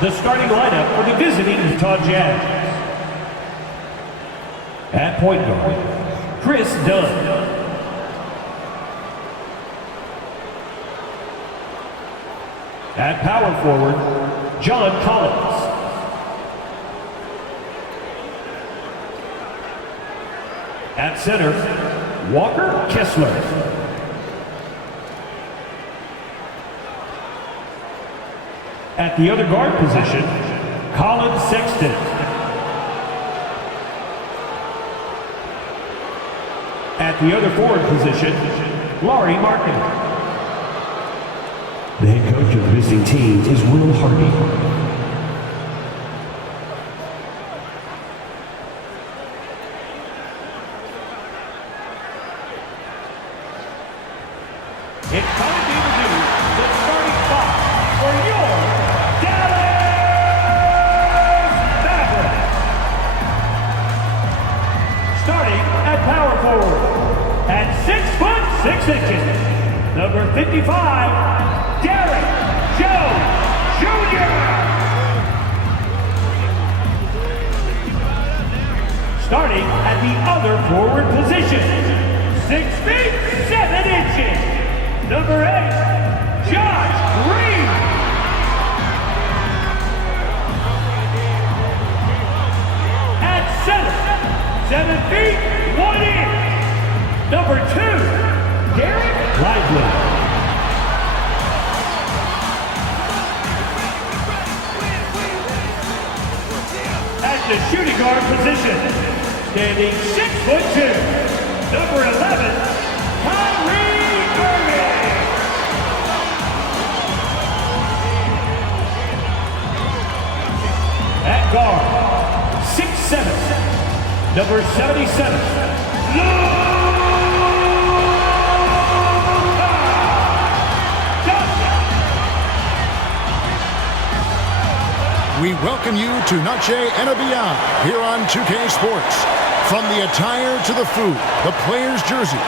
The starting lineup for the visiting Utah Jazz. At point guard, Chris Dunn. At power forward, John Collins. At center, Walker Kessler. At the other guard position, Colin Sexton. At the other forward position, Laurie Markin. The head coach of the visiting team is Will Hardy. It's time to introduce the starting five for your Dallas Mavericks. Starting at power forward, at 6'6", number 55, Derek Jones Jr. Starting at the other forward position, 6 feet 7 inches, number 8, Josh Green. At center, 7 feet 1 inch, number 2, Derek Lively. At the shooting guard position, standing 6'2", number 11, Kyrie Irving. At guard, 6'7", number 77, Luka Doncic. We welcome you to Noche and Beyond here on 2K Sports. From the attire to the food, the players' jerseys,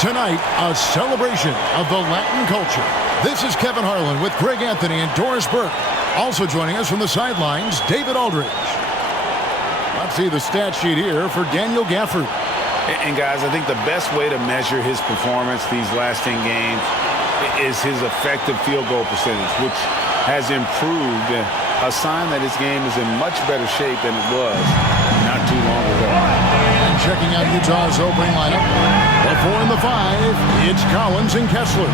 tonight a celebration of the Latin culture. This is Kevin Harlan with Greg Anthony and Doris Burke. Also joining us from the sidelines, David Aldridge. Let's see the stat sheet here for Daniel Gafford. And guys, I think the best way to measure his performance these last 10 games is his effective field goal percentage, which has improved, a sign that his game is in much better shape than it was not too long ago. And checking out Utah's opening lineup, the 4 and the 5, it's Collins and Kessler.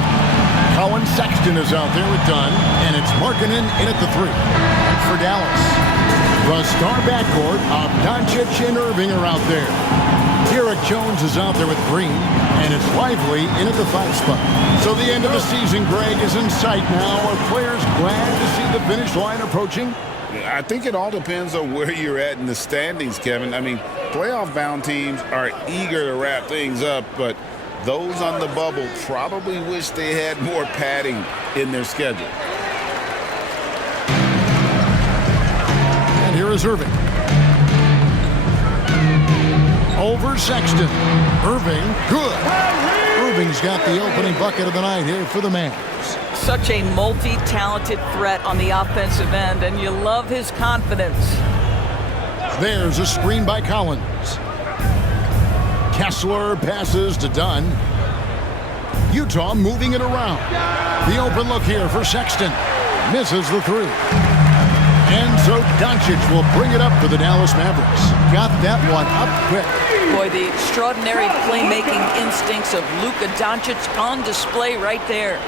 Colin Sexton is out there with Dunn, and it's Markkanen in at the 3. And for Dallas, the star backcourt of Doncic and Irving are out there. Derek Jones is out there with Green, and it's Lively in at the 5 spot. So the end of the season, Greg, is in sight now. Are players glad to see the finish line approaching? I think it all depends on where you're at in the standings, Kevin. I mean, playoff-bound teams are eager to wrap things up, but those on the bubble probably wish they had more padding in their schedule. And here is Irving. Over Sexton. Irving, good. Irving's got the opening bucket of the night here for the Mavs. Such a multi-talented threat on the offensive end, and you love his confidence. There's a screen by Collins. Kessler passes to Dunn. Utah moving it around. The open look here for Sexton. Misses the 3. And so Doncic will bring it up for the Dallas Mavericks. Got that one up quick. Boy, the extraordinary playmaking instincts of Luka Doncic on display right there.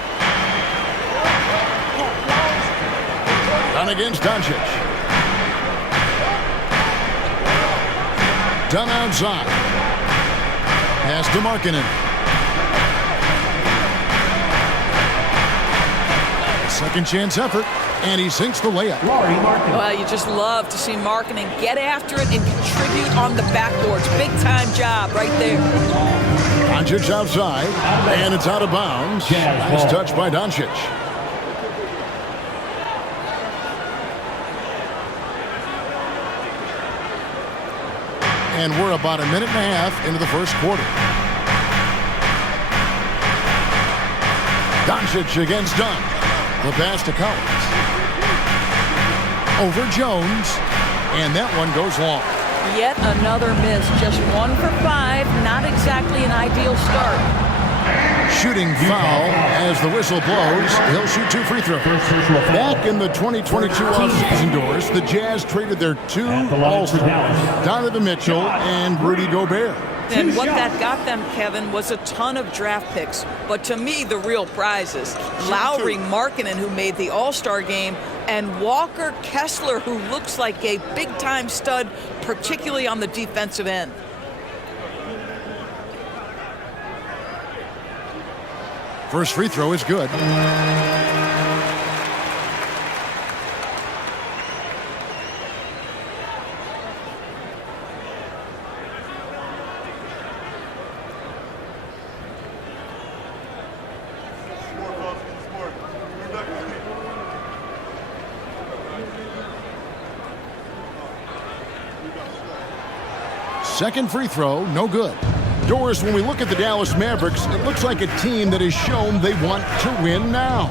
Dunn against Doncic. Dunn outside. Pass to Markkanen. Second chance effort, and he sinks the layup. Well, you just love to see Markkanen get after it and contribute on the backboards. Big-time job right there. Doncic outside, and it's out of bounds. Nice touch by Doncic. And we're about a minute and a half into the first quarter. Doncic against Dunn. The pass to Collins. over Jones, and that one goes long. Yet another miss. Just 1 for 5. Not exactly an ideal start. Shooting foul as the whistle blows. He'll shoot 2 free throws. Back in the 2022 offseason doors, the Jazz traded their 2 All-Stars, Donovan Mitchell and Rudy Gobert. And what that got them, Kevin, was a ton of draft picks. But to me, the real prizes, Lowry Markkanen, who made the All-Star game, and Walker Kessler, who looks like a big-time stud, particularly on the defensive end. First free throw is good. Second free throw, no good. Doris, when we look at the Dallas Mavericks, it looks like a team that has shown they want to win now.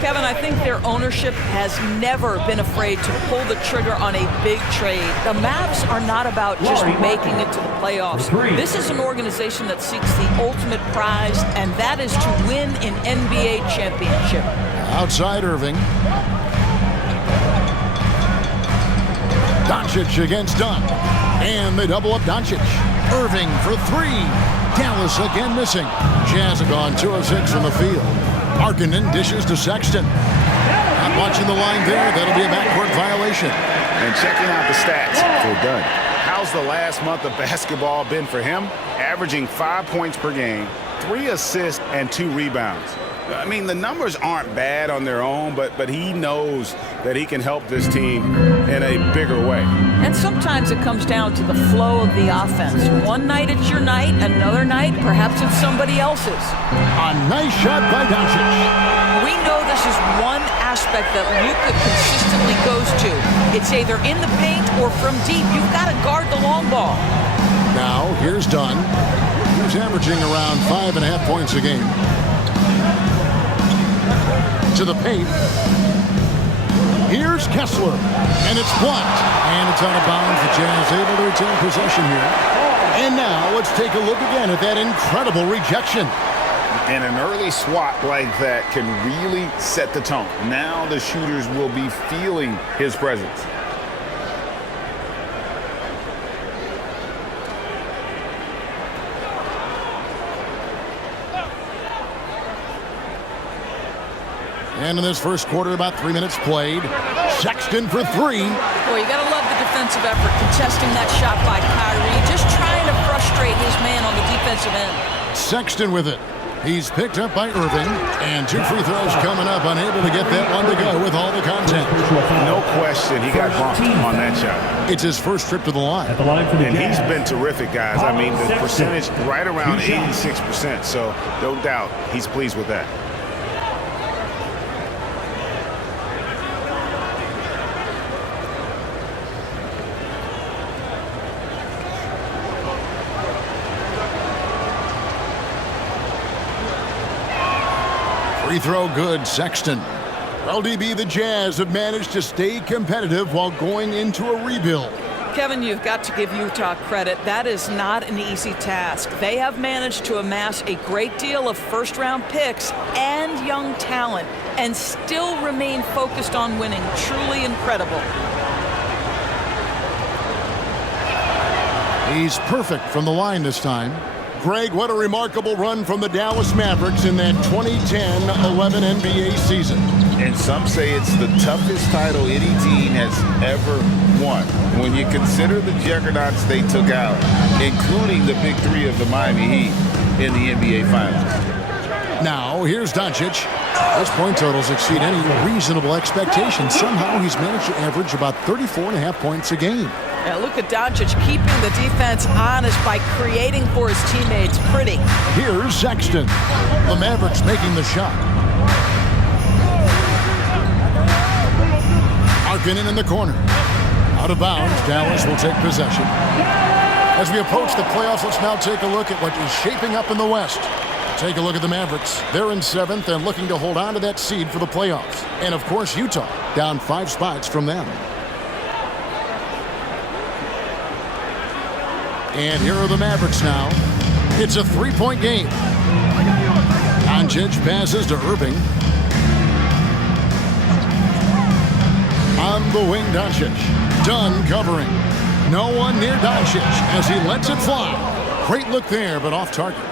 Kevin, I think their ownership has never been afraid to pull the trigger on a big trade. The Mavs are not about just making it to the playoffs. This is an organization that seeks the ultimate prize, and that is to win an NBA championship. Outside Irving. Doncic against Dunn. And they double up Doncic. Irving for 3. Dallas again missing. Jazz have gone 2 of 6 from the field. Markkanen dishes to Sexton. Not watching the line there. That'll be a backcourt violation. And checking out the stats for Dunn. How's the last month of basketball been for him? Averaging 5 points per game, 3 assists, and 2 rebounds. I mean, the numbers aren't bad on their own, but he knows that he can help this team in a bigger way. And sometimes it comes down to the flow of the offense. One night it's your night, another night perhaps it's somebody else's. A nice shot by Doncic. We know this is one aspect that Luka consistently goes to. It's either in the paint or from deep. You've got to guard the long ball. Now, here's Dunn. He's averaging around 5.5 points a game. To the paint. Here's Kessler, and it's blocked, and it's out of bounds. The Jazz able to retain possession here. And now let's take a look again at that incredible rejection. And an early swat like that can really set the tone. Now the shooters will be feeling his presence. And in this first quarter, about 3 minutes played. Sexton for 3. Boy, you got to love the defensive effort, contesting that shot by Kyrie, just trying to frustrate his man on the defensive end. Sexton with it. He's picked up by Irving, and 2 free throws coming up, unable to get that one to go with all the content. No question, he got bumped on that shot. It's his first trip to the line. And he's been terrific, guys. I mean, the percentage right around 86%, so no doubt he's pleased with that. Free throw good, Sexton. Well, DB, the Jazz have managed to stay competitive while going into a rebuild. Kevin, you've got to give Utah credit. That is not an easy task. They have managed to amass a great deal of first-round picks and young talent and still remain focused on winning. Truly incredible. He's perfect from the line this time. Greg, what a remarkable run from the Dallas Mavericks in that 2010-11 NBA season. And some say it's the toughest title any team has ever won. When you consider the juggernauts they took out, including the big 3 of the Miami Heat in the NBA Finals. Now, here's Doncic. Those point totals exceed any reasonable expectations. Somehow he's managed to average about 34.5 points a game. Yeah, look at Doncic keeping the defense honest by creating for his teammates. Pretty. Here's Sexton. The Mavericks making the shot. Markkanen in the corner. Out of bounds, Dallas will take possession. As we approach the playoffs, let's now take a look at what is shaping up in the West. Take a look at the Mavericks. They're in 7th and looking to hold on to that seed for the playoffs. And, of course, Utah down 5 spots from them. And here are the Mavericks now. It's a three-point game. Doncic passes to Irving. On the wing, Doncic. Dunn covering. No one near Doncic as he lets it fly. Great look there, but off target.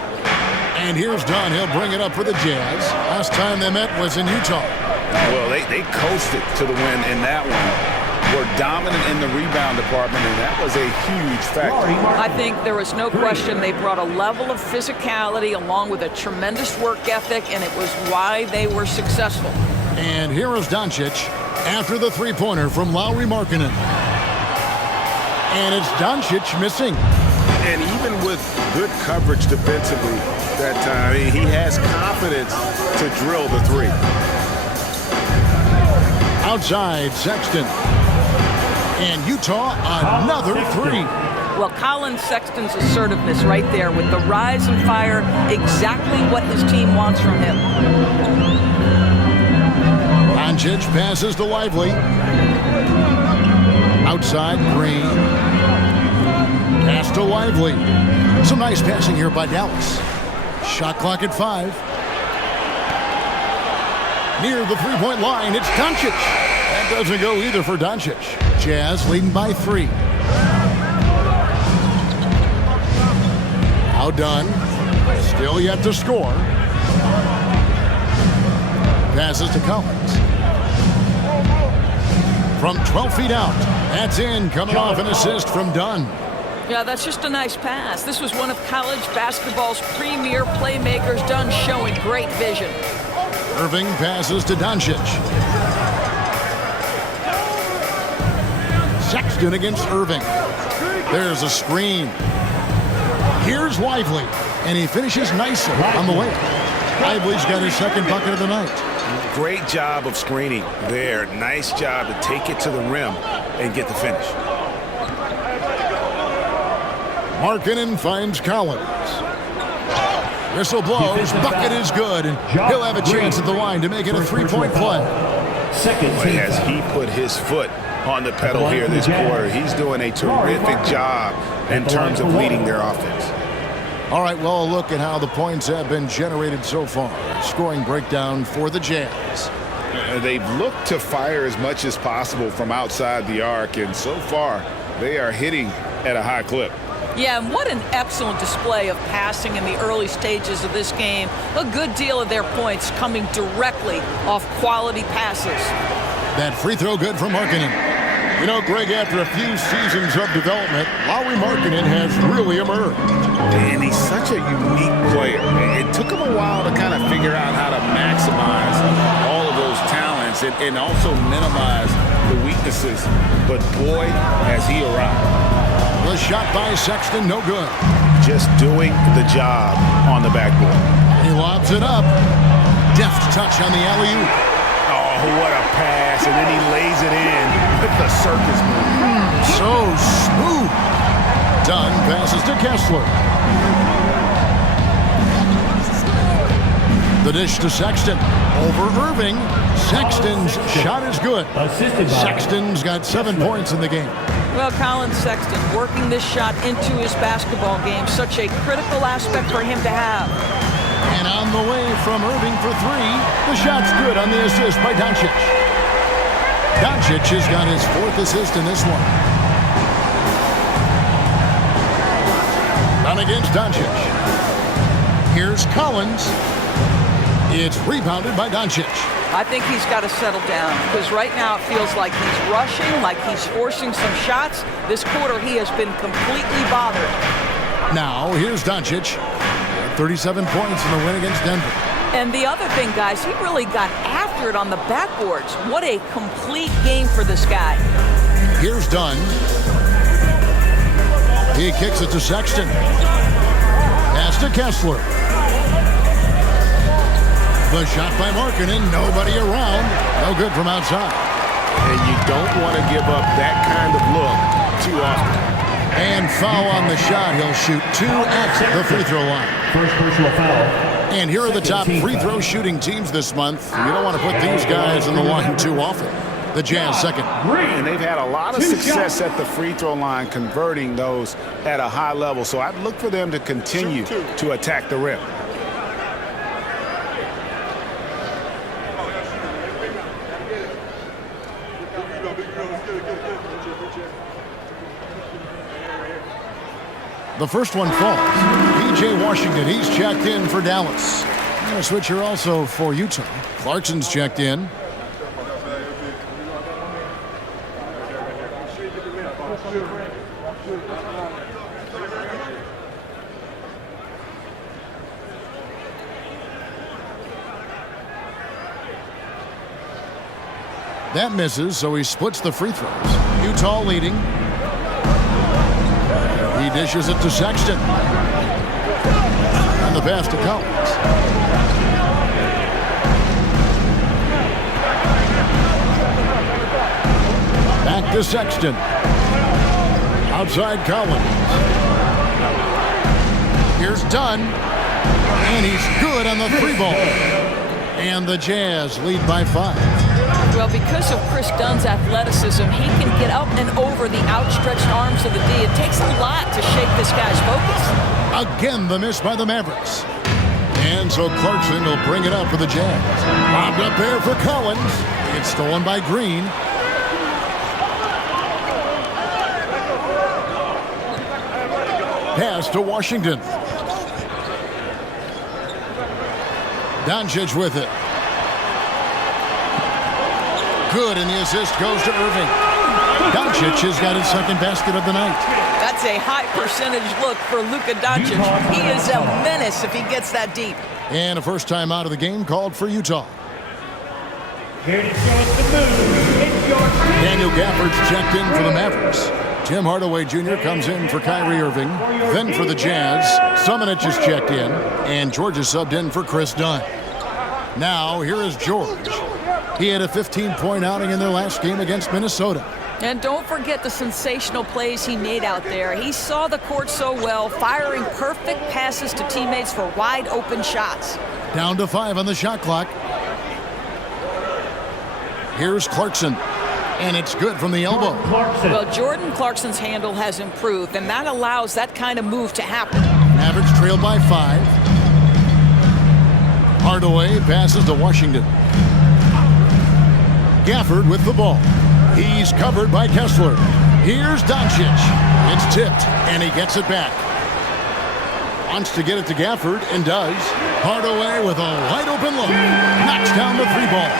And here's Dunn. He'll bring it up for the Jazz. Last time they met was in Utah. Well, they coasted to the win in that one. Were dominant in the rebound department, and that was a huge factor. I think there was no question they brought a level of physicality along with a tremendous work ethic, and it was why they were successful. And here is Doncic after the three-pointer from Lauri Markkanen. And it's Doncic missing. And even with good coverage defensively that time, he has confidence to drill the three. Outside, Sexton. And Utah, another three. Well, Colin Sexton's assertiveness right there with the rise and fire, exactly what his team wants from him. Doncic passes to Lively. Outside, Green. Pass to Lively. Some nice passing here by Dallas. Shot clock at 5. Near the three-point line, it's Doncic. That doesn't go either for Doncic. Jazz leading by 3. Now Dunn. Still yet to score. Passes to Collins. From 12 feet out. That's in. Coming off an assist from Dunn. Yeah, that's just a nice pass. This was one of college basketball's premier playmakers. Dunn showing great vision. Irving passes to Doncic. Sexton against Irving. There's a screen. Here's Lively, and he finishes nicely on the way. Lively's got his second bucket of the night. Great job of screening there. Nice job to take it to the rim and get the finish. Markkanen finds Collins. Whistle blows. Bucket is good, and he'll have a chance at the line to make it a three-point play. Boy, as he put his foot on the pedal here this quarter, he's doing a terrific job in terms of leading their offense. All right, well, a look at how the points have been generated so far. Scoring breakdown for the Jazz. They've looked to fire as much as possible from outside the arc, and so far they are hitting at a high clip. Yeah, and what an excellent display of passing in the early stages of this game. A good deal of their points coming directly off quality passes. That free throw good from Markkanen. You know, Greg, after a few seasons of development, Lauri Markkanen has really emerged. And he's such a unique player. It took him a while to kind of figure out how to maximize all of those talents and also minimize the weaknesses. But boy, has he arrived. The shot by Sexton, no good. Just doing the job on the backboard. He lobs it up. Deft touch on the alley-oop. Oh, what a pass, and then he lays it in with the circus move. So smooth. Dunn passes to Kessler. The dish to Sexton. Over Irving. Sexton's shot is good. Sexton's got 7 points in the game. Well, Colin Sexton working this shot into his basketball game. Such a critical aspect for him to have. And on the way from Irving for 3. The shot's good on the assist by Doncic. Doncic has got his 4th assist in this one. Down against Doncic. Here's Collins. It's rebounded by Doncic. I think he's got to settle down because right now it feels like he's rushing, like he's forcing some shots. This quarter he has been completely bothered. Now here's Doncic. 37 points in the win against Denver. And the other thing, guys, he really got after it on the backboards. What a complete game for this guy. Here's Dunn. He kicks it to Sexton. Pass to Kessler. The shot by Markkanen, nobody around. No good from outside. And you don't want to give up that kind of look too often. And foul on the shot. He'll shoot 2 at the free throw line. First personal foul. And here are the top free throw shooting teams this month. You don't want to put these guys on the line too often. The Jazz second. And they've had a lot of success at the free throw line converting those at a high level. So I'd look for them to continue to attack the rim. The first one falls. P.J. Washington, he's checked in for Dallas. And a switcher also for Utah. Clarkson's checked in. That misses, so he splits the free throws. Utah leading. He dishes it to Sexton. And the pass to Collins. Back to Sexton. Outside Collins. Here's Dunn. And he's good on the three ball. And the Jazz lead by 5. Well, because of Chris Dunn's athleticism, he can get up and over the outstretched arms of the D. It takes a lot to shake this guy's focus. Again, the miss by the Mavericks. And so Clarkson will bring it up for the Jazz. Lobbed up there for Collins. It's stolen by Green. Pass to Washington. Doncic with it. Good, and the assist goes to Irving. Doncic has got his second basket of the night. That's a high percentage look for Luka Doncic. He is a menace if he gets that deep. And a first time out of the game called for Utah. Here to show us the move. It's your Daniel Gafford's checked in for the Mavericks. Tim Hardaway Jr. comes in for Kyrie Irving. Then for the Jazz, Sumanic is checked in. And George is subbed in for Chris Dunn. Now, here is George. He had a 15-point outing in their last game against Minnesota. And don't forget the sensational plays he made out there. He saw the court so well, firing perfect passes to teammates for wide-open shots. Down to 5 on the shot clock. Here's Clarkson. And it's good from the elbow. Well, Jordan Clarkson's handle has improved, and that allows that kind of move to happen. Mavericks trailed by 5. Hardaway passes to Washington. Gafford with the ball. He's covered by Kessler. Here's Doncic. It's tipped, and he gets it back. Wants to get it to Gafford, and does. Hardaway with a wide-open look. Knocks down the three ball.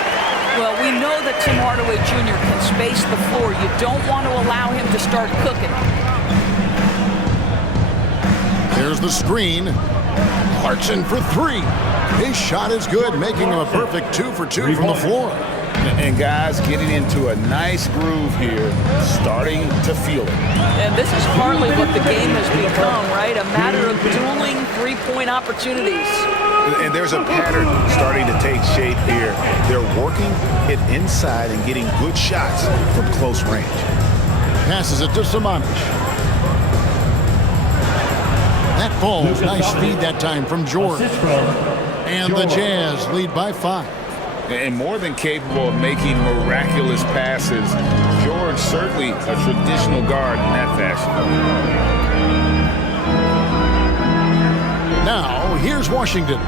Well, we know that Tim Hardaway Jr. can space the floor. You don't want to allow him to start cooking. There's the screen. Clarkson for 3. His shot is good, making him a perfect 2 for 2 from the floor. And guys getting into a nice groove here, starting to feel it. And this is partly what the game has become, right? A matter of dueling three-point opportunities. And there's a pattern starting to take shape here. They're working it inside and getting good shots from close range. Passes it to Sumanic. That falls. Nice feed that time from George. And the Jazz lead by 5. And more than capable of making miraculous passes, George certainly a traditional guard in that fashion. Now, here's Washington.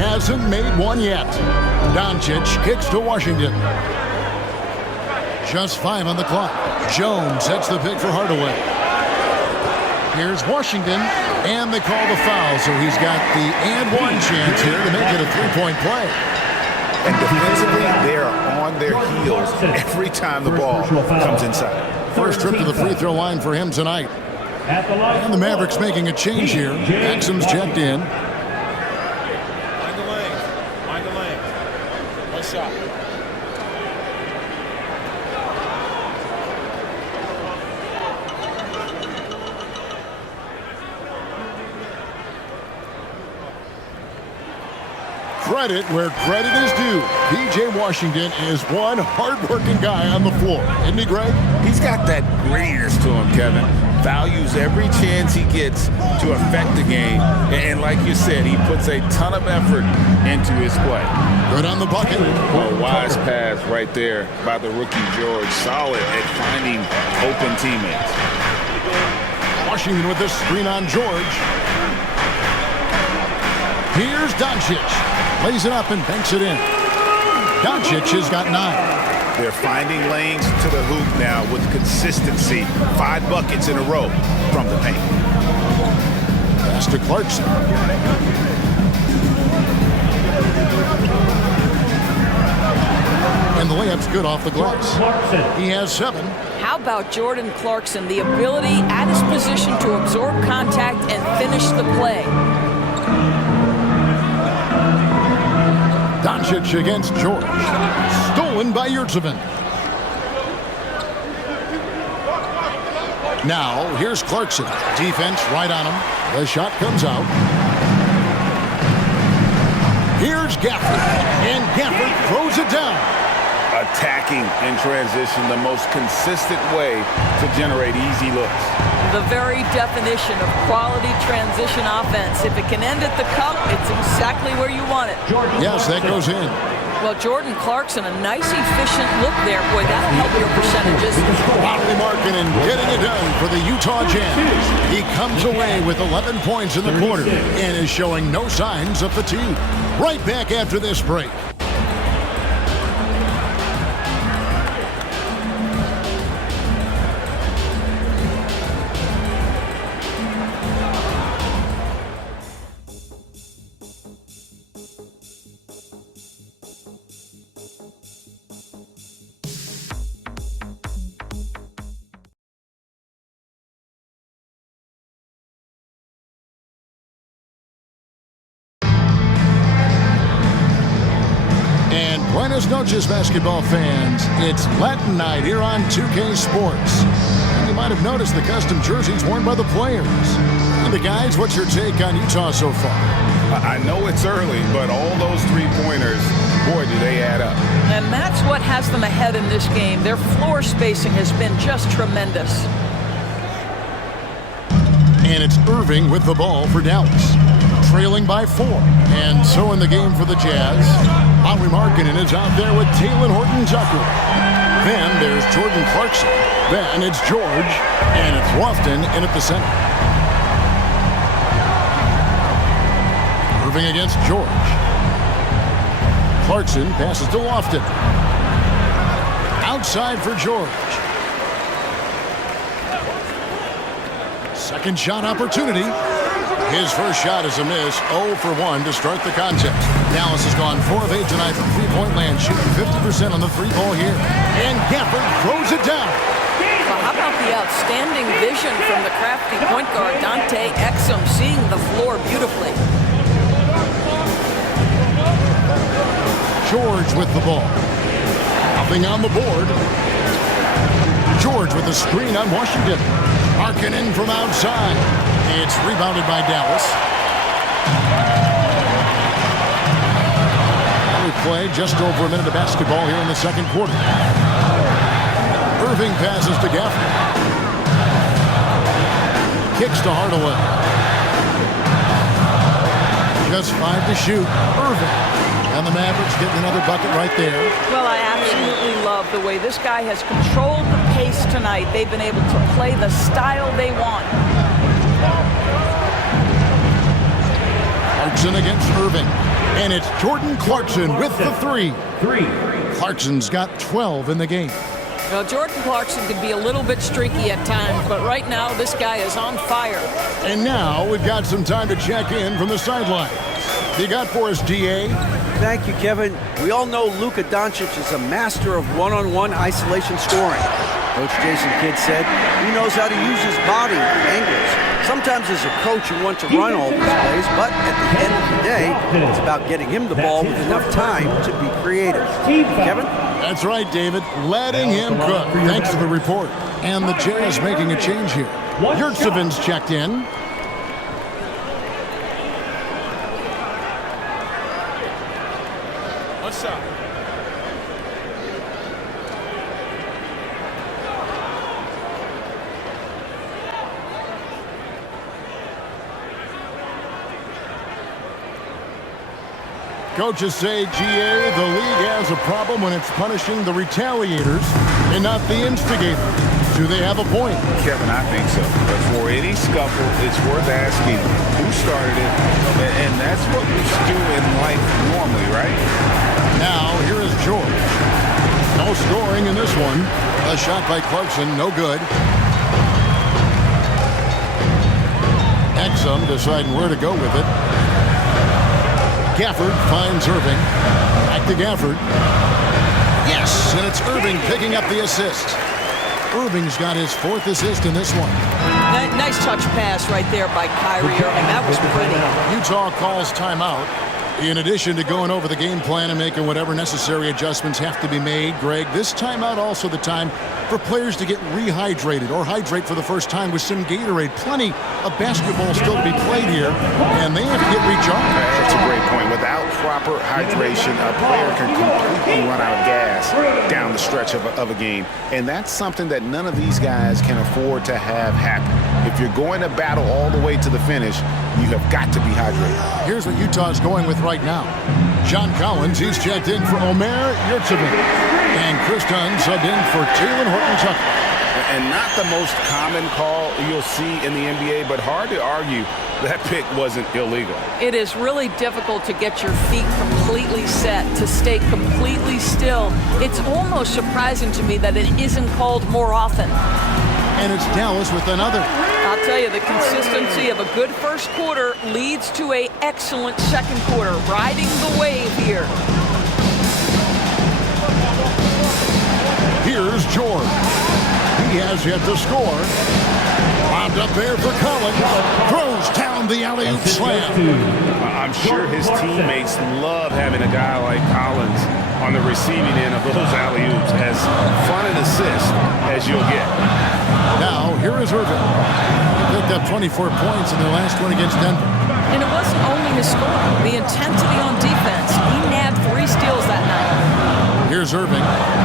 Hasn't made one yet. Doncic kicks to Washington. Just 5 on the clock. Jones sets the pick for Hardaway. Here's Washington, and they call the foul, so he's got the and one chance here to make it a three-point play. And defensively, they are on their heels every time the ball comes inside. First trip to the free throw line for him tonight. And the Mavericks making a change here. Exum's checked in. Mind the lane. Mind the lane. One shot. Credit where credit is due. P.J. Washington is one hard-working guy on the floor. Isn't he, Greg? He's got that grittiness to him, Kevin. values every chance he gets to affect the game. And like you said, he puts a ton of effort into his play. Good on the bucket. A wise pass right there by the rookie George. Solid at finding open teammates. Washington with this screen on George. Here's Doncic. Lays it up and banks it in. Doncic has got 9. They're finding lanes to the hoop now with consistency. 5 buckets in a row from the paint. Pass to Clarkson. And the layup's good off the glass. He has 7. How about Jordan Clarkson? The ability at his position to absorb contact and finish the play. Doncic against George. Stolen by Yurtseven. Now, here's Clarkson. Defense right on him. The shot comes out. Here's Gafford. And Gafford throws it down. Attacking in transition, the most consistent way to generate easy looks. The very definition of quality transition offense. If it can end at the cup, it's exactly where you want it. Yes, that goes in. Well, Jordan Clarkson, a nice, efficient look there. Boy, that'll help your percentages. Lauri Markkanen getting it done for the Utah Jazz. He comes away with 11 points in the quarter and is showing no signs of fatigue. Right back after this break. Buenas noches, basketball fans. It's Latin night here on 2K Sports. And you might have noticed the custom jerseys worn by the players. And the guys, what's your take on Utah so far? I know it's early, but all those three-pointers, boy, do they add up. And that's what has them ahead in this game. Their floor spacing has been just tremendous. And it's Irving with the ball for Dallas. Trailing by 4. And so in the game for the Jazz, Lauri Markkanen is out there with Talen Horton-Tucker. Then there's Jordan Clarkson. Then it's George. And it's Lofton in at the center. Irving against George. Clarkson passes to Lofton. Outside for George. Second shot opportunity. His first shot is a miss. 0 for 1 to start the contest. Dallas has gone 4 of 8 tonight from three-point land, shooting 50% on the three ball here. And Gafford throws it down. Well, how about the outstanding vision from the crafty point guard, Dante Exum, seeing the floor beautifully. George with the ball. Nothing on the board. George with a screen on Washington. Markkanen from outside. It's rebounded by Dallas. We play just over a minute of basketball here in the second quarter. Irving passes to Gafford. Kicks to Hardaway. Just 5 to shoot. Irving. And the Mavericks getting another bucket right there. Well, I absolutely love the way this guy has controlled the pace tonight. They've been able to play the style they want. Clarkson against Irving. And it's Jordan Clarkson with the 3. Clarkson's got 12 in the game. Well, Jordan Clarkson can be a little bit streaky at times, but right now this guy is on fire. And now we've got some time to check in from the sideline. You got for us, DA? Thank you, Kevin. We all know Luka Doncic is a master of one-on-one isolation scoring. Coach Jason Kidd said he knows how to use his body and angles. Sometimes as a coach you want to run all these plays, but at the end of the day, it's about getting him the ball with enough time to be creative. Kevin? That's right, David. Letting him cook. Thanks for the report. And the Jazz making a change here. Yurtseven's checked in. What's up? Coaches say, GA, the league has a problem when it's punishing the retaliators and not the instigators. Do they have a point? Kevin, I think so. But for any scuffle, it's worth asking who started it. And that's what we should do in life normally, right? Now, here is George. No scoring in this one. A shot by Clarkson, no good. Exum deciding where to go with it. Gafford finds Irving. Back to Gafford. Yes, and it's Irving picking up the assist. Irving's got his 4th assist in this one. Nice touch pass right there by Kyrie Irving. That was pretty. Utah calls timeout. In addition to going over the game plan and making whatever necessary adjustments have to be made, Greg, this timeout also the time for players to get rehydrated or hydrate for the first time with some Gatorade. Plenty of basketball still to be played here, and they have to get recharged. That's a great point. Without proper hydration, a player can completely run out of gas down the stretch of a game, and that's something that none of these guys can afford to have happen. If you're going to battle all the way to the finish, you have got to be hydrated. Here's what Utah's going with right now. John Collins, he's checked in for Omer Yurtseven. And Chris Dunn subbed in for Taylor Horton-Tucker. And not the most common call you'll see in the NBA, but hard to argue that pick wasn't illegal. It is really difficult to get your feet completely set, to stay completely still. It's almost surprising to me that it isn't called more often. And it's Dallas with another. I'll tell you, the consistency of a good first quarter leads to an excellent second quarter, riding the wave here. Here's George. He has yet to score. Wound up there for Collins. Throws down the alley-oop slam. I'm sure his teammates love having a guy like Collins on the receiving end of those alley-oops. As fun an assist as you'll get. Now, here is Irving. He picked up 24 points in their last one against Denver. And it wasn't only his scoring, the intensity on defense. He nabbed 3 steals that night. Here's Irving,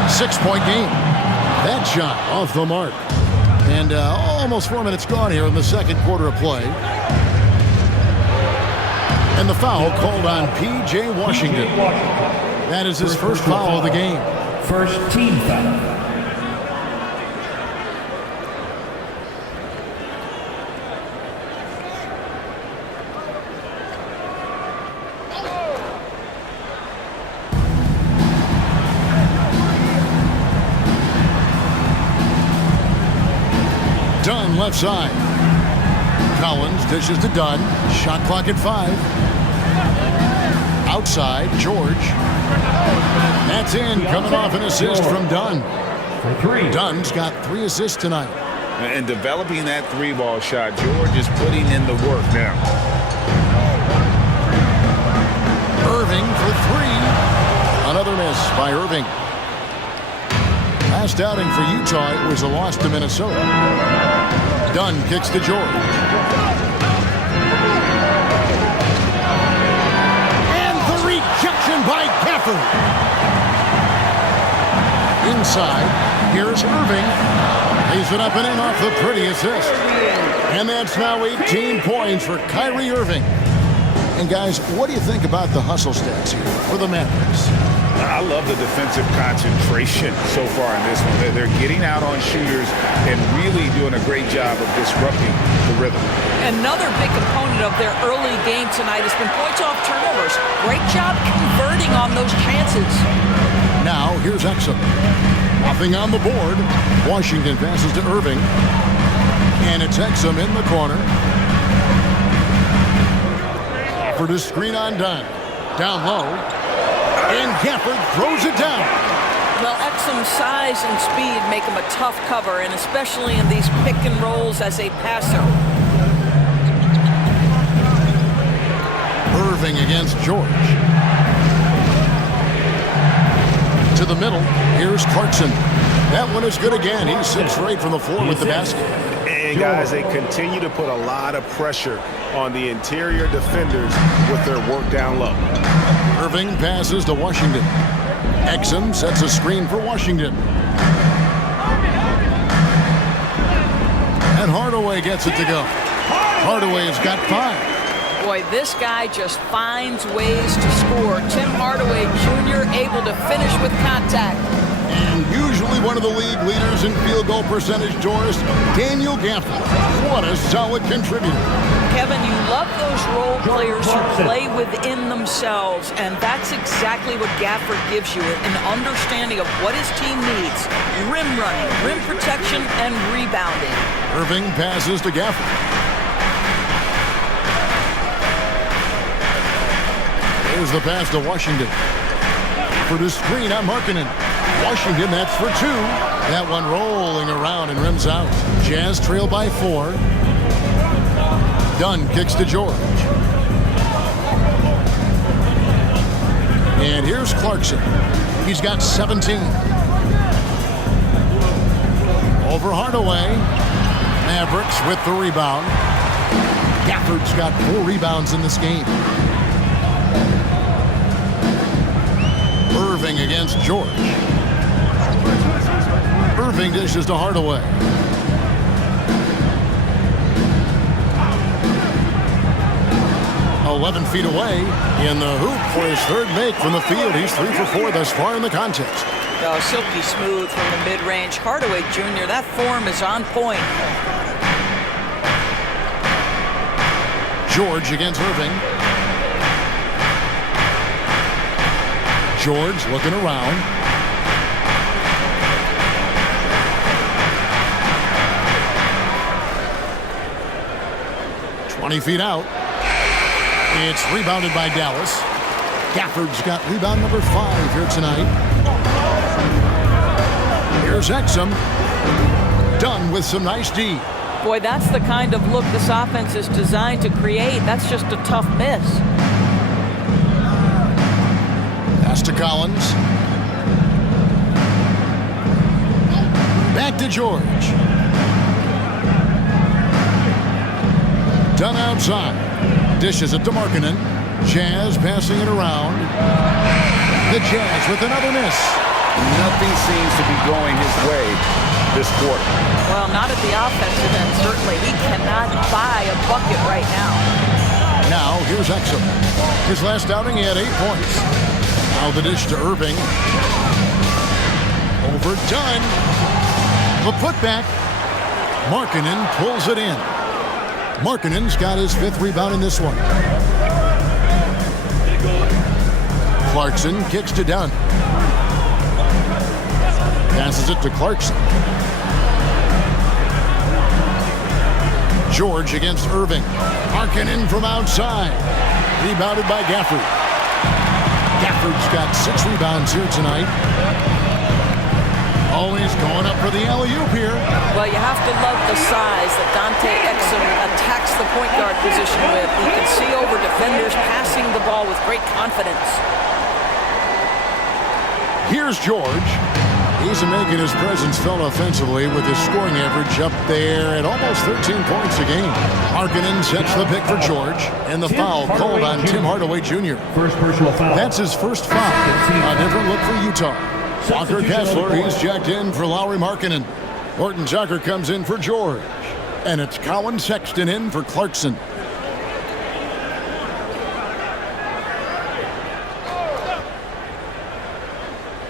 6-point game. That shot off the mark. And almost 4 minutes gone here in the second quarter of play. And the foul called on P.J. Washington. That is his first foul of the game. First team foul. Dunn left side. Collins dishes to Dunn. Shot clock at 5. Outside, George. That's in, coming off an assist from Dunn. For 3. Dunn's got 3 assists tonight. And developing that 3-ball shot, George is putting in the work now. Irving for 3. Another miss by Irving. Last outing for Utah, it was a loss to Minnesota. Dunn kicks to George. And the rejection by Gafford. Inside, here's Irving. Lays it up and in off the pretty assist. And that's now 18 points for Kyrie Irving. And guys, what do you think about the hustle stats here for the Mavericks? I love the defensive concentration so far in this one. They're getting out on shooters and really doing a great job of disrupting the rhythm. Another big component of their early game tonight has been points off turnovers. Great job converting on those chances. Now, here's Exum. Nothing on the board. Washington passes to Irving. And it's Exum in the corner. For the screen on Dunn. Down low. And Gafford throws it down. Well, Exum's size and speed make him a tough cover, and especially in these pick and rolls as a passer. Irving against George. To the middle. Here's Clarkson. That one is good again. He's 6 for 8 from the floor with the basket. And guys, they continue to put a lot of pressure on the interior defenders with their work down low. Irving passes to Washington. Exum sets a screen for Washington. And Hardaway gets it to go. Hardaway has got 5. Boy, this guy just finds ways to score. Tim Hardaway Jr. able to finish with contact. And usually one of the league leaders in field goal percentage, Doris, Daniel Gafford. What a solid contributor. Kevin, you love those role players who play within themselves, and that's exactly what Gafford gives you, an understanding of what his team needs. Rim running, rim protection, and rebounding. Irving passes to Gafford. Here's the pass to Washington. For the screen on Markkanen. Washington, that's for 2. That one rolling around and rims out. Jazz trail by 4. Dunn kicks to George. And here's Clarkson. He's got 17. Over Hardaway. Mavericks with the rebound. Gafford's got 4 rebounds in this game. Irving against George. Irving dishes to Hardaway. "11 feet away in the hoop for his 3rd make from the field. He's 3 for 4 thus far in the contest. Oh, silky smooth from the mid-range. Hardaway Jr., that form is on point. George against Irving. George looking around. "20 feet out. It's rebounded by Dallas. Gafford's got rebound number 5 here tonight. Here's Exum. Dunn with some nice D. Boy, that's the kind of look this offense is designed to create. That's just a tough miss. Pass to Collins. Back to George. Dunn outside. Dishes it to Markkanen. Jazz passing it around. The Jazz with another miss. Nothing seems to be going his way this quarter. Well, not at the offensive end, certainly. He cannot buy a bucket right now. Now, here's Exum. His last outing, he had 8 points. Now the dish to Irving. Over Dunn. The putback. Markkanen pulls it in. Markkanen's got his 5th rebound in this one. Clarkson kicks to Dunn. Passes it to Clarkson. George against Irving. Markkanen from outside. Rebounded by Gafford. Gafford's got 6 rebounds here tonight. Always going up for the alley-oop here. Well, you have to love the size that Dante Exum attacks the point guard position with. He can see over defenders, passing the ball with great confidence. Here's George. He's making his presence felt offensively with his scoring average up there at almost 13 points a game. Markkanen sets the pick for George, and the foul called on Tim Hardaway Jr. First personal foul. That's his first foul. A different look for Utah. Walker Kessler, he's checked in for Lauri Markkanen. Horton Tucker comes in for George. And it's Colin Sexton in for Clarkson.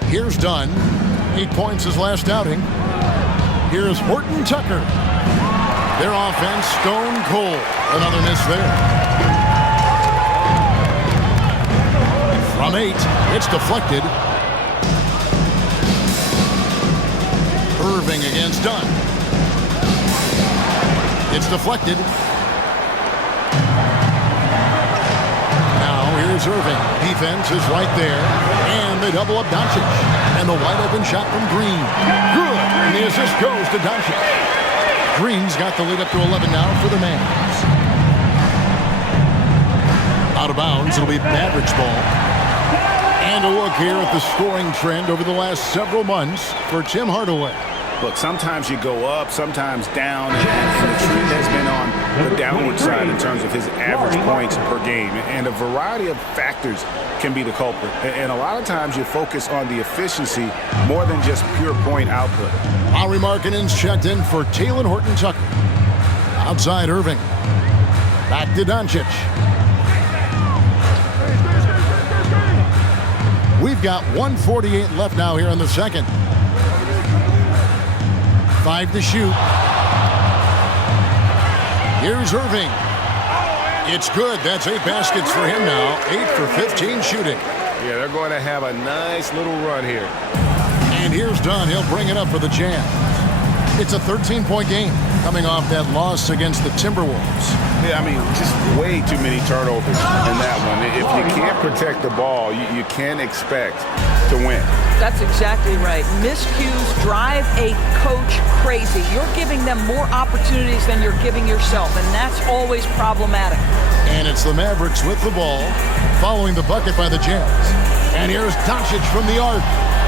Here's Dunn. 8 points his last outing. Here's Horton Tucker. Their offense stone cold. Another miss there. From 8, it's deflected. Irving against Dunn. It's deflected. Now here's Irving. Defense is right there. And they double up Doncic. And the wide open shot from Green. Good. And the assist goes to Doncic. Green's got the lead up to 11 now for the Mavs. Out of bounds. It'll be Mavericks ball. And a look here at the scoring trend over the last several months for Tim Hardaway. Look, sometimes you go up, sometimes down, and the trend has been on the downward side in terms of his average points per game. And a variety of factors can be the culprit. And a lot of times you focus on the efficiency more than just pure point output. Lauri Markkanen's checked in for Talen Horton Tucker. Outside Irving. Back to Doncic. We've got 1:48 left now here in the second. 5 to shoot. Here's Irving. It's good. That's 8 baskets for him now. 8 for 15 shooting. Yeah, they're going to have a nice little run here. And here's Dunn. He'll bring it up for the Jazz. It's a 13-point game coming off that loss against the Timberwolves. Yeah, I mean, just way too many turnovers in that one. If you can't protect the ball, you can't expect to win. That's exactly right. Miscues drive a coach crazy. You're giving them more opportunities than you're giving yourself, and that's always problematic. And it's the Mavericks with the ball, following the bucket by the Jazz. And here's Doncic from the arc.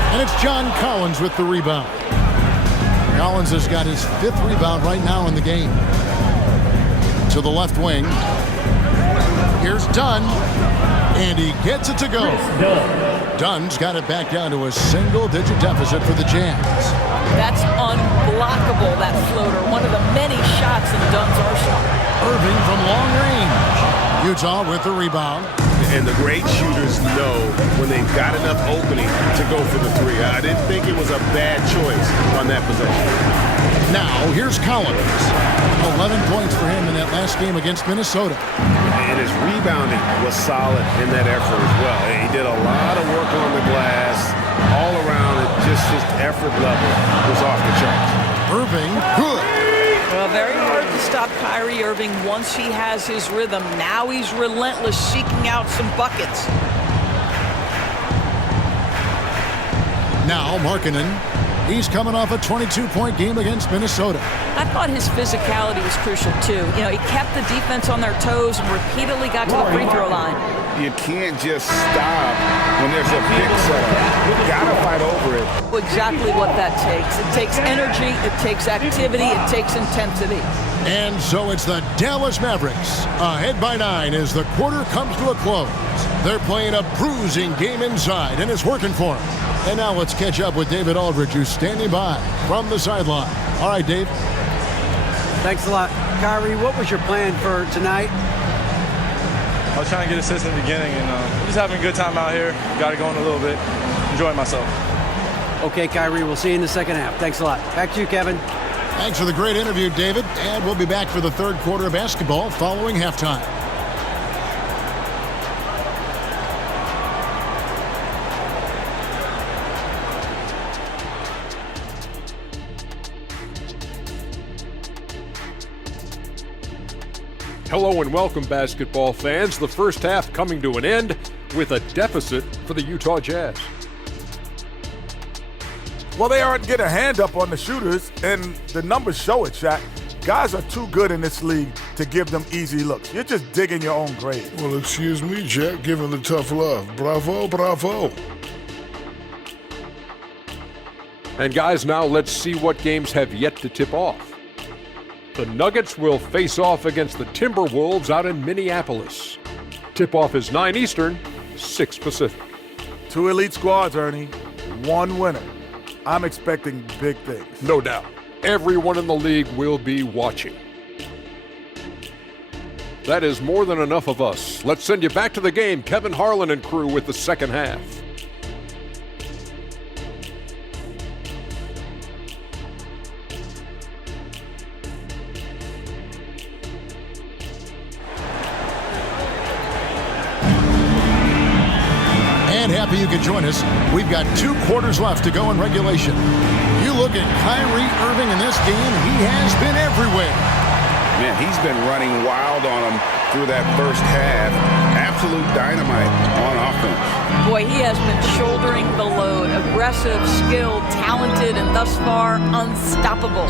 And it's John Collins with the rebound. Collins has got his 5th rebound right now in the game. To the left wing. Here's Dunn. And he gets it to go. Dunn's got it back down to a single-digit deficit for the Jazz. That's unblockable, that floater. One of the many shots in Dunn's arsenal. Irving from long range. Utah with the rebound. And the great shooters know when they've got enough opening to go for the 3. I didn't think it was a bad choice on that possession. Now, here's Collins. 11 points for him in that last game against Minnesota. And his rebounding was solid in that effort as well. He did a lot of work on the glass. All around, his effort level was off the charts. Irving, good. Well, very hard to stop Kyrie Irving once he has his rhythm. Now he's relentless, seeking out some buckets. Now Markkanen. He's coming off a 22-point game against Minnesota. I thought his physicality was crucial, too. You know, he kept the defense on their toes and repeatedly got to the free throw line. You can't just stop when there's a big setup. You've got to fight over it. Exactly what that takes. It takes energy, it takes activity, it takes intensity. And so it's the Dallas Mavericks ahead by 9 as the quarter comes to a close. They're playing a bruising game inside, and it's working for them. And now let's catch up with David Aldridge, who's standing by from the sideline. All right, Dave. Thanks a lot. Kyrie, what was your plan for tonight? I was trying to get assists in the beginning, and just having a good time out here. Got it going a little bit. Enjoying myself. Okay, Kyrie, we'll see you in the second half. Thanks a lot. Back to you, Kevin. Thanks for the great interview, David. And we'll be back for the third quarter of basketball following halftime. Hello and welcome, basketball fans. The first half coming to an end with a deficit for the Utah Jazz. Well, they aren't getting a hand up on the shooters, and the numbers show it, Shaq. Guys are too good in this league to give them easy looks. You're just digging your own grave. Well, excuse me, Jack, giving the tough love. Bravo, bravo. And guys, now let's see what games have yet to tip off. The Nuggets will face off against the Timberwolves out in Minneapolis. Tip-off is 9 Eastern, 6 Pacific. 2 elite squads, Ernie. 1 winner. I'm expecting big things. No doubt. Everyone in the league will be watching. That is more than enough of us. Let's send you back to the game. Kevin Harlan and crew with the second half. And happy you could join us. We've got 2 quarters left to go in regulation. You look at Kyrie Irving in this game, he has been everywhere. Man, he's been running wild on them through that first half. Absolute dynamite on offense. Boy, he has been shouldering the load. Aggressive, skilled, talented, and thus far, unstoppable.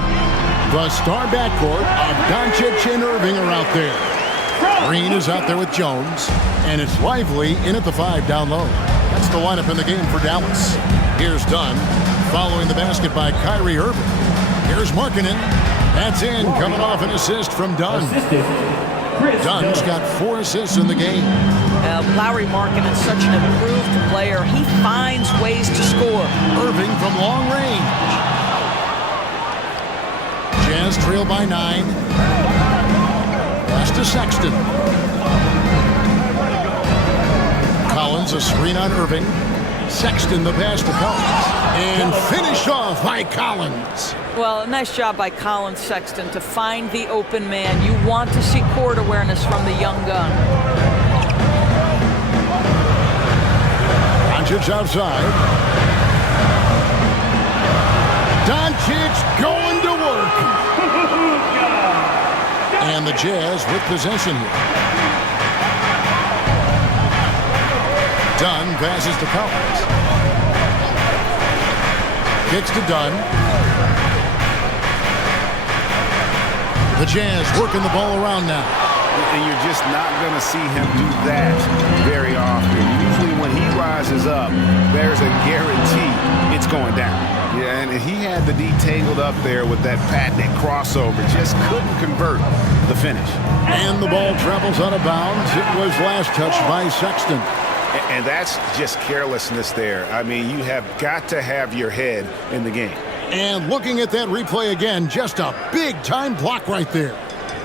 The star backcourt of Doncic and Irving are out there. Green is out there with Jones, and it's Lively in at the 5 down low. That's the lineup in the game for Dallas. Here's Dunn, following the basket by Kyrie Irving. Here's Markkanen. That's in, coming off an assist from Dunn. Dunn's got 4 assists in the game. Lauri Markkanen is such an improved player. He finds ways to score. Irving from long range. Jazz trail by 9. Pass to Sexton. Collins, a screen on Irving. Sexton the pass to Collins. And finished off by Collins. Well, nice job by Collins Sexton to find the open man. You want to see court awareness from the young gun. Doncic outside. Doncic going to work. And the Jazz with possession here. Dunn passes to Collins. Kicks to Dunn. The Jazz working the ball around now. And you're just not going to see him do that very often. Usually when he rises up, there's a guarantee it's going down. Yeah, and he had the D tangled up there with that patented crossover. Just couldn't convert the finish. And the ball travels out of bounds. It was last touched by Sexton. And that's just carelessness there. I mean, you have got to have your head in the game. And looking at that replay again, just a big-time block right there.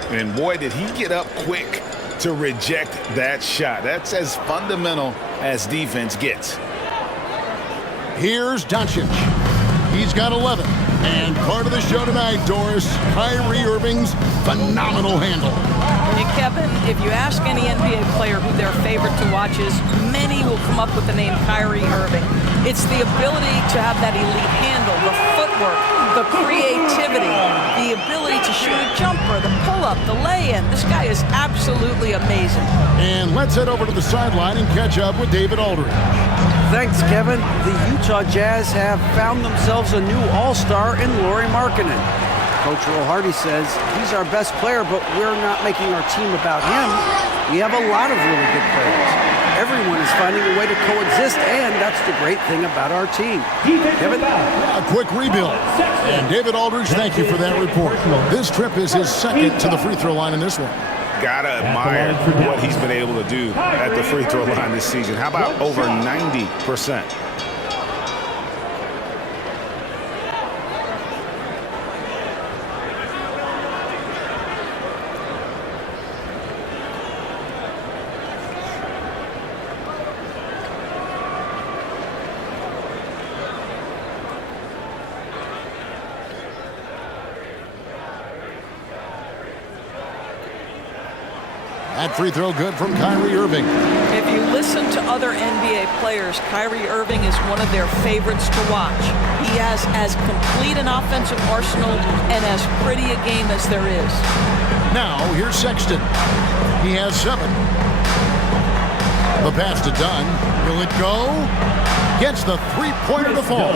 And boy, did he get up quick to reject that shot. That's as fundamental as defense gets. Here's Doncic. He's got 11. And part of the show tonight, Doris, Kyrie Irving's phenomenal handle. And Kevin, if you ask any NBA player who their favorite to watch is, many will come up with the name Kyrie Irving. It's the ability to have that elite handle, the footwork, the creativity, the ability to shoot a jumper, the pull-up, the lay-in. This guy is absolutely amazing. And let's head over to the sideline and catch up with David Aldridge. Thanks, Kevin. The Utah Jazz have found themselves a new all-star in Lauri Markkanen. Coach Will Hardy says he's our best player, but we're not making our team about him. We have a lot of really good players. Everyone is finding a way to coexist, and that's the great thing about our team. Kevin? A quick rebuild. And David Aldridge, thank you for that report. This trip is his second to the free throw line in this one. Gotta admire what he's been able to do at the free throw line this season. How about over 90%? That free throw good from Kyrie Irving. If you listen to other NBA players, Kyrie Irving is one of their favorites to watch. He has as complete an offensive arsenal and as pretty a game as there is. Now, here's Sexton. He has 7. The pass to Dunn. Will it go? Gets the three-pointer to fall.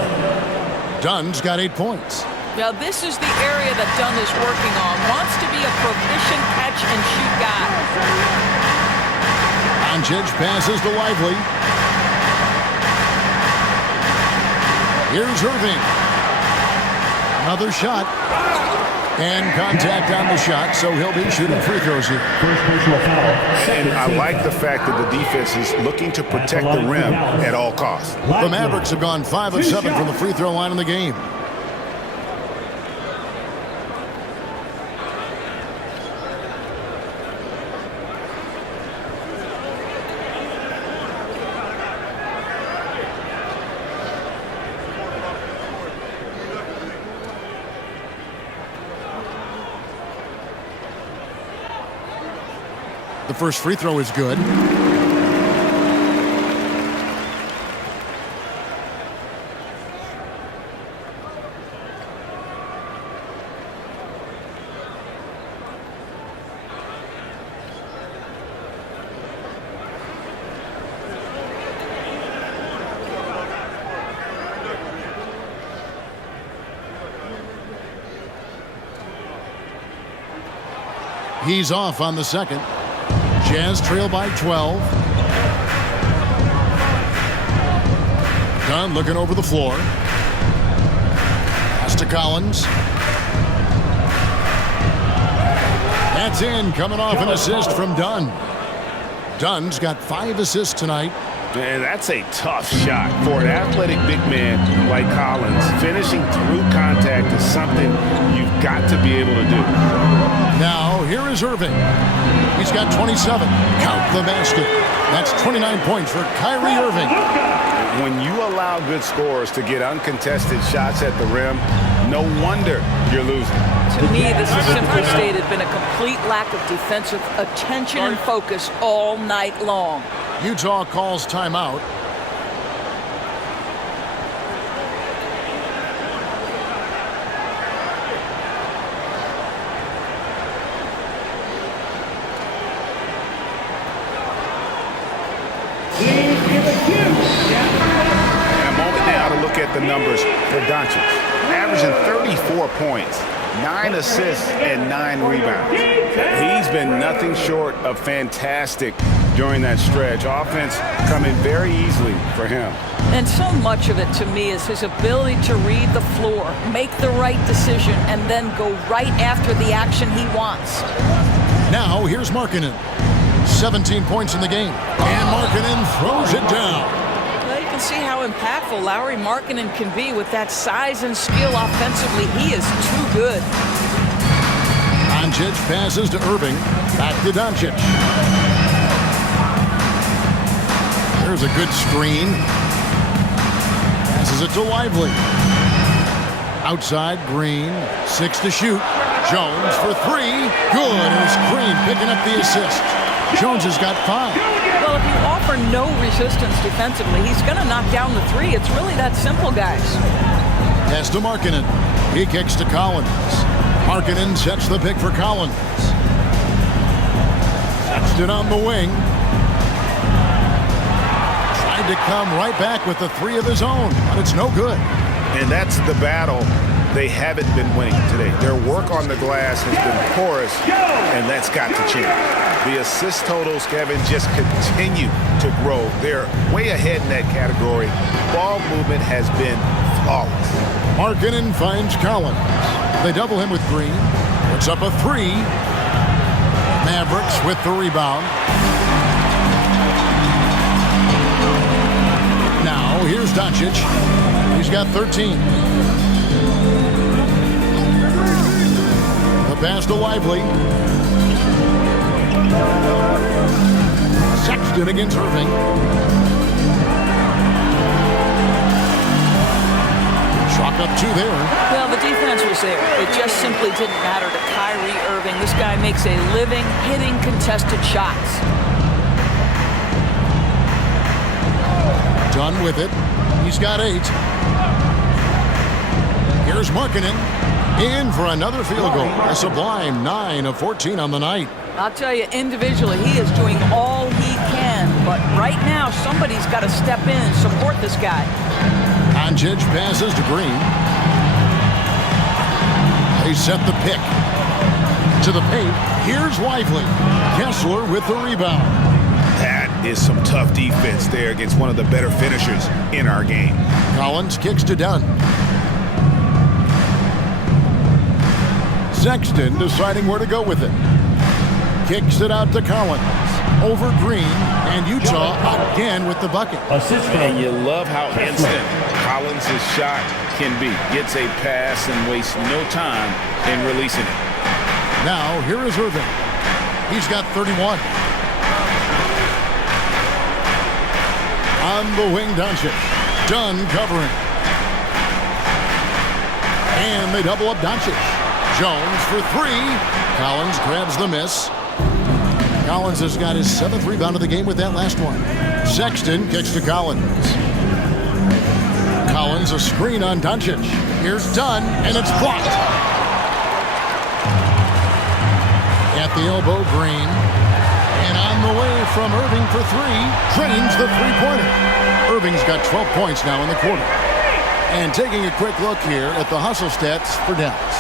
Dunn's got 8 points. Now, this is the area that Dunn is working on. Wants to be a proficient catch-and-shoot guy. Doncic passes to Lively. Here's Irving. Another shot. And contact on the shot, so he'll be shooting free throws here. And I like the fact that the defense is looking to protect the rim at all costs. The Mavericks have gone 5 of 7 from the free throw line in the game. The first free throw is good. He's off on the second. Jazz trail by 12. Dunn looking over the floor. Pass to Collins. That's in, coming off an assist from Dunn. Dunn's got 5 assists tonight. Man, that's a tough shot for an athletic big man like Collins. Finishing through contact is something you've got to be able to do. Now, here is Irving. He's got 27. Count the basket. That's 29 points for Kyrie Irving. When you allow good scorers to get uncontested shots at the rim, no wonder you're losing. To me, this has simply stated been a complete lack of defensive attention and focus all night long. Utah calls timeout. At the numbers for Doncic, averaging 34 points, 9 assists, and 9 rebounds. He's been nothing short of fantastic during that stretch. Offense coming very easily for him. And so much of it, to me, is his ability to read the floor, make the right decision, and then go right after the action he wants. Now, here's Markkanen. 17 points in the game. And Markkanen throws it down. See how impactful Lauri Markkanen can be with that size and skill offensively. He is too good. Doncic passes to Irving. Back to Doncic. There's a good screen. Passes it to Lively. Outside, Green. 6 to shoot. Jones for 3. Good. And it's Green picking up the assist. Jones has got 5. Well, if you offer no resistance defensively, he's going to knock down the 3. It's really that simple, guys. Pass to Markkanen. He kicks to Collins. Markkanen sets the pick for Collins. Sexton on the wing. Tried to come right back with the 3 of his own, but it's no good. And that's the battle they haven't been winning today. Their work on the glass has been porous, and that's got to change. The assist totals, Kevin, just continue to grow. They're way ahead in that category. Ball movement has been flawless. Markkanen finds Collins. They double him with Green. Puts up a 3. Mavericks with the rebound. Now, here's Doncic. He's got 13. The pass to Lively. Sexton against Irving. Chalk up 2 there. Well, the defense was there. It just simply didn't matter to Kyrie Irving. This guy makes a living hitting contested shots. Done with it. He's got 8. Here's Markkanen. In for another field goal. A sublime 9 of 14 on the night. I'll tell you, individually, he is doing all he can. But right now, somebody's got to step in and support this guy. Doncic passes to Green. They set the pick. To the paint. Here's Lively. Kessler with the rebound. That is some tough defense there against one of the better finishers in our game. Collins kicks to Dunn. Sexton deciding where to go with it. Kicks it out to Collins. Over Green. And Utah again with the bucket. And you love how instant Collins' shot can be. Gets a pass and wastes no time in releasing it. Now, here is Irving. He's got 31. On the wing, Doncic. Dunn covering. And they double up Doncic. Jones for 3. Collins grabs the miss. Collins has got his 7th rebound of the game with that last one. Sexton kicks to Collins. Collins a screen on Doncic. Here's Dunn, and it's blocked. At the elbow, Green. And on the way from Irving for 3. Drains the 3-pointer. Irving's got 12 points now in the quarter. And taking a quick look here at the hustle stats for Dallas.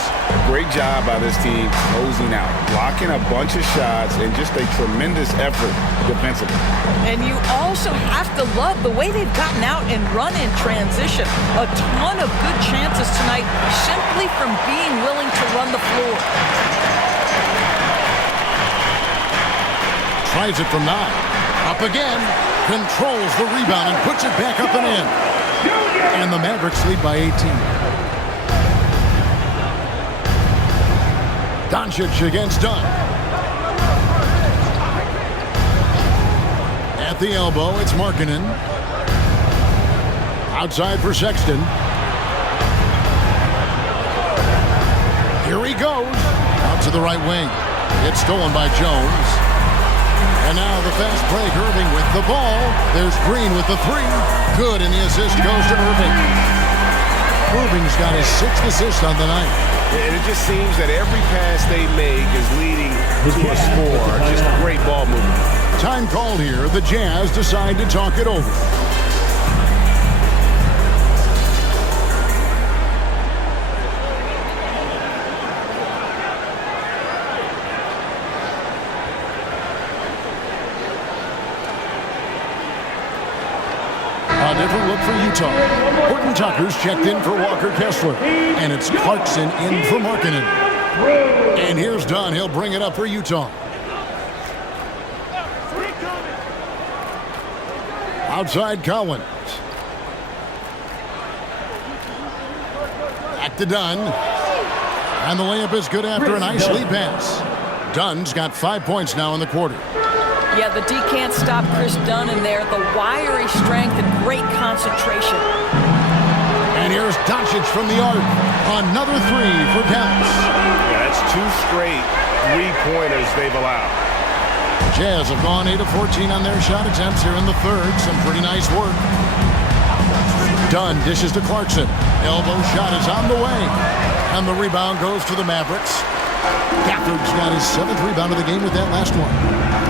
Great job by this team closing out, blocking a bunch of shots, and just a tremendous effort defensively. And you also have to love the way they've gotten out and run in transition. A ton of good chances tonight simply from being willing to run the floor. Tries it from 9. Up again. Controls the rebound and puts it back up and in. And the Mavericks lead by 18. Doncic against Dunn. At the elbow, it's Markkanen. Outside for Sexton. Here he goes. Out to the right wing. It's stolen by Jones. And now the fast break, Irving with the ball. There's Green with the three. Good, and the assist goes to Irving. Irving's got his 6th assist on the night. And it just seems that every pass they make is leading to a score. Just great ball movement. Time called here. The Jazz decide to talk it over. A different look for Utah. Horton Tucker's checked in for Walker Kessler. And it's Clarkson in for Markkanen. And here's Dunn. He'll bring it up for Utah. Outside Collins. Back to Dunn. And the layup is good after a nice lead pass. Dunn's got 5 points now in the quarter. Yeah, the D can't stop Chris Dunn in there. The wiry strength and great concentration. And here's Doncic from the arc. Another three for Dallas. Yeah, that's 2 straight 3-pointers they've allowed. Jazz have gone 8 of 14 on their shot attempts here in the third. Some pretty nice work. Dunn dishes to Clarkson. Elbow shot is on the way. And the rebound goes to the Mavericks. Gafford's got his 7th rebound of the game with that last one.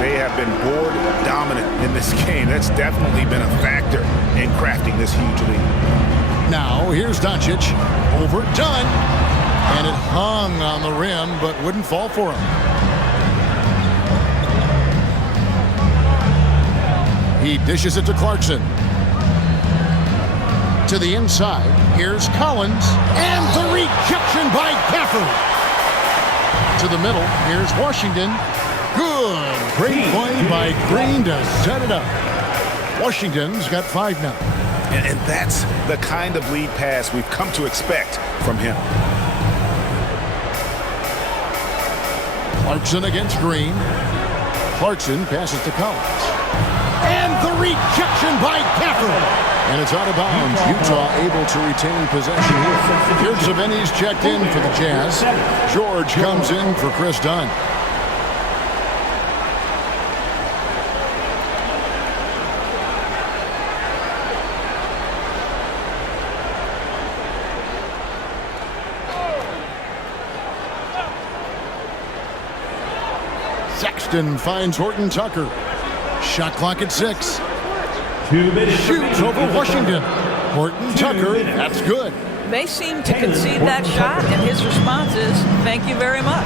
They have been board dominant in this game. That's definitely been a factor in crafting this huge lead. Now, here's Doncic. Over Dunn. And it hung on the rim, but wouldn't fall for him. He dishes it to Clarkson. To the inside. Here's Collins. And the rejection by Gafford. To the middle. Here's Washington. Good. Great play by Green to set it up. Washington's got 5 now. And that's the kind of lead pass we've come to expect from him. Clarkson against Green. Clarkson passes to Collins. And the rejection by Gafford. And it's out of bounds. Utah able to retain possession here. Here's Savini's checked in for the Jazz. George comes in for Chris Dunn. Sexton finds Horton Tucker. Shot clock at 6. 2 minutes. Shoots over Washington. Horton Tucker, that's good. They seem to concede that shot, and his response is, thank you very much.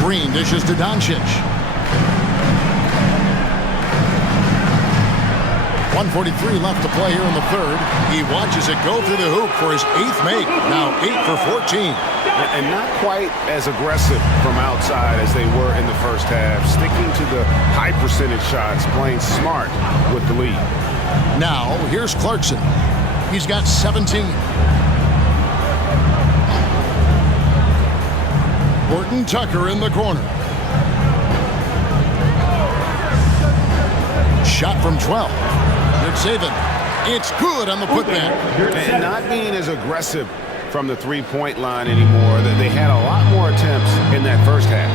Green dishes to Doncic. 1:43 left to play here in the third. He watches it go through the hoop for his 8th make. Now 8 for 14. And not quite as aggressive from outside as they were in the first half. Sticking to the high percentage shots, playing smart with the lead. Now, here's Clarkson. He's got 17. Horton Tucker in the corner. Shot from 12. Nick Saban. It's good on the putback. And not being as aggressive from the three-point line anymore. They had a lot more attempts in that first half.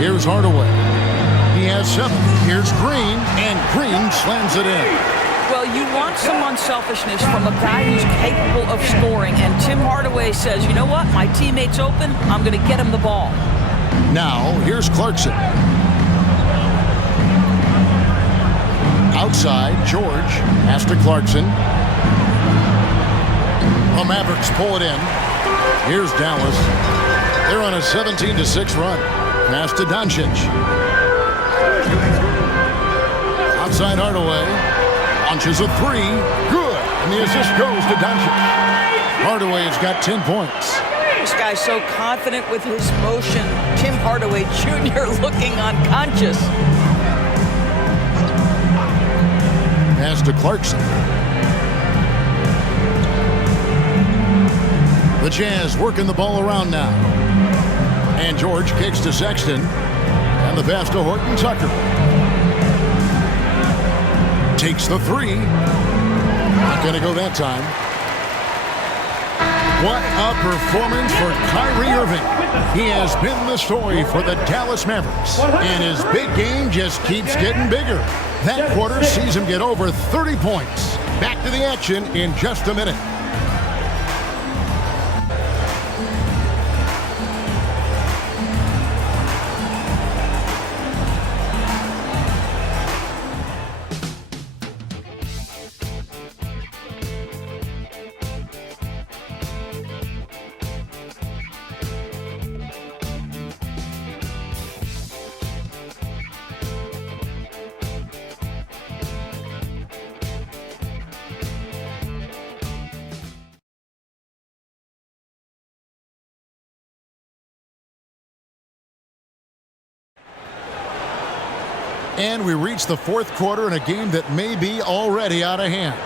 Here's Hardaway. He has 7. Here's Green, and Green slams it in. Well, you want some unselfishness from a guy who's capable of scoring, and Tim Hardaway says, you know what, my teammate's open, I'm going to get him the ball. Now, here's Clarkson. Outside, George has to Clarkson. The Mavericks pull it in. Here's Dallas. They're on a 17-6 run. Pass to Doncic. Outside Hardaway. Launches a 3. Good. And the assist goes to Doncic. Hardaway has got 10 points. This guy's so confident with his motion. Tim Hardaway Jr. looking unconscious. Pass to Clarkson. The Jazz working the ball around now. And George kicks to Sexton. And the pass to Horton Tucker. Takes the three. Not going to go that time. What a performance for Kyrie Irving. He has been the story for the Dallas Mavericks. And his big game just keeps getting bigger. That quarter sees him get over 30 points. Back to the action in just a minute. And we reach the fourth quarter in a game that may be already out of hand.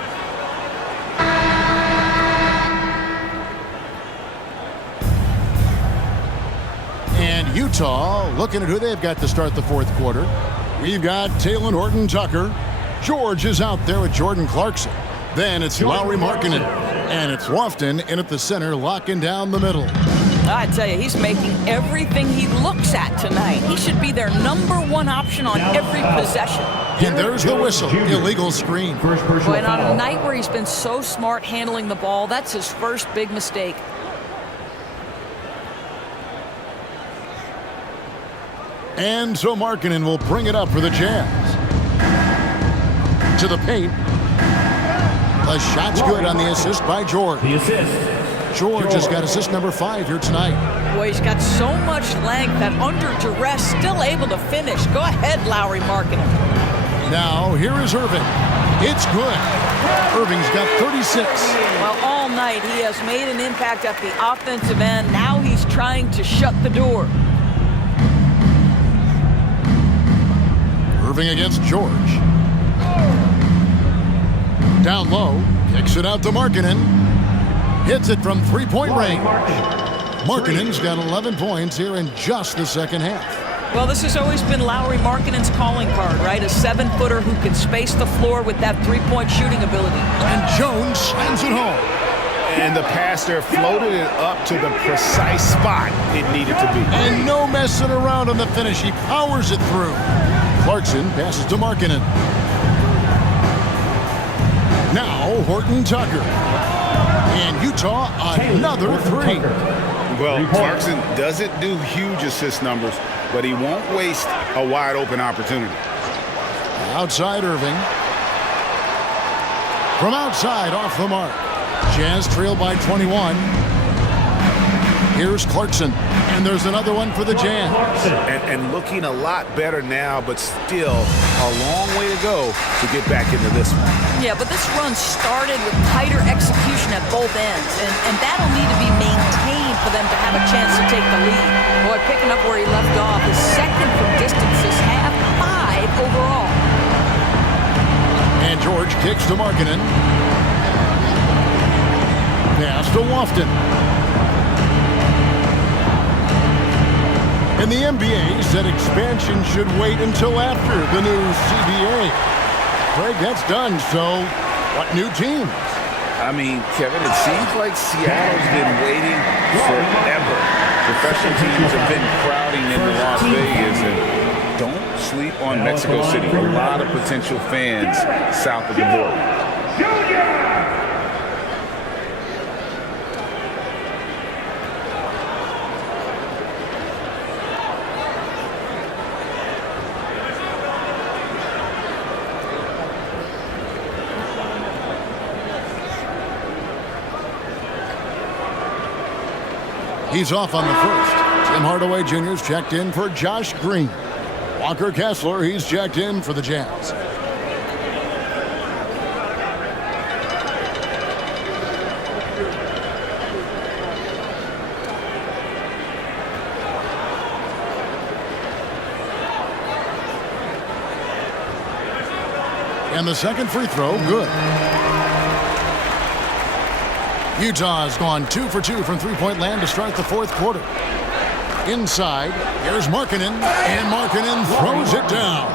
And Utah looking at who they've got to start the fourth quarter. We've got Talen Horton-Tucker. George is out there with Jordan Clarkson. Then it's Lauri Markkanen. And it's Lofton in at the center, locking down the middle. I tell you, he's making everything he looks at tonight. He should be their #1 option on every possession. And there's the whistle. Illegal screen. Boy, and on a night where he's been so smart handling the ball, that's his first big mistake. And so Markkanen will bring it up for the Jazz. To the paint. The shot's good on the assist by George. The assist. George has got assist number 5 here tonight. Boy, he's got so much length that under duress, still able to finish. Go ahead, Lauri Markkanen. Now, here is Irving. It's good. Irving's got 36. Well, all night he has made an impact at the offensive end. Now he's trying to shut the door. Irving against George. Down low. Kicks it out to Markkanen. Hits it from three-point range. Markkanen's got 11 points here in just the second half. Well, this has always been Lauri Markkanen's calling card, right? A 7-footer who can space the floor with that three-point shooting ability. And Jones slams it home. And the pass there floated it up to the precise spot it needed to be. And no messing around on the finish. He powers it through. Clarkson passes to Markkanen. Now Horton-Tucker. And Utah another three. Well, Clarkson doesn't do huge assist numbers, but he won't waste a wide open opportunity. Outside Irving. From outside off the mark. Jazz trail by 21. Here's Clarkson. And there's another one for the Jazz. And looking a lot better now, but still a long way to go to get back into this one. Yeah, but this run started with tighter execution at both ends, and that'll need to be maintained for them to have a chance to take the lead. Boy, picking up where he left off, his second from distance this half, 5 overall. And George kicks to Markkanen. Pass to Lofton. And the NBA said expansion should wait until after the new CBA. Craig, that's done, so what new teams? I mean, Kevin, it seems like Seattle's been waiting forever. Professional teams have been crowding into Las Vegas, and don't sleep on Mexico City. A lot of potential fans south of the border. He's off on the first. Tim Hardaway Jr.'s checked in for Josh Green. Walker Kessler, he's checked in for the Jazz. And the second free throw, good. Utah has gone 2 for 2 from three-point land to start the fourth quarter. Inside, here's Markkanen, and Markkanen throws it down.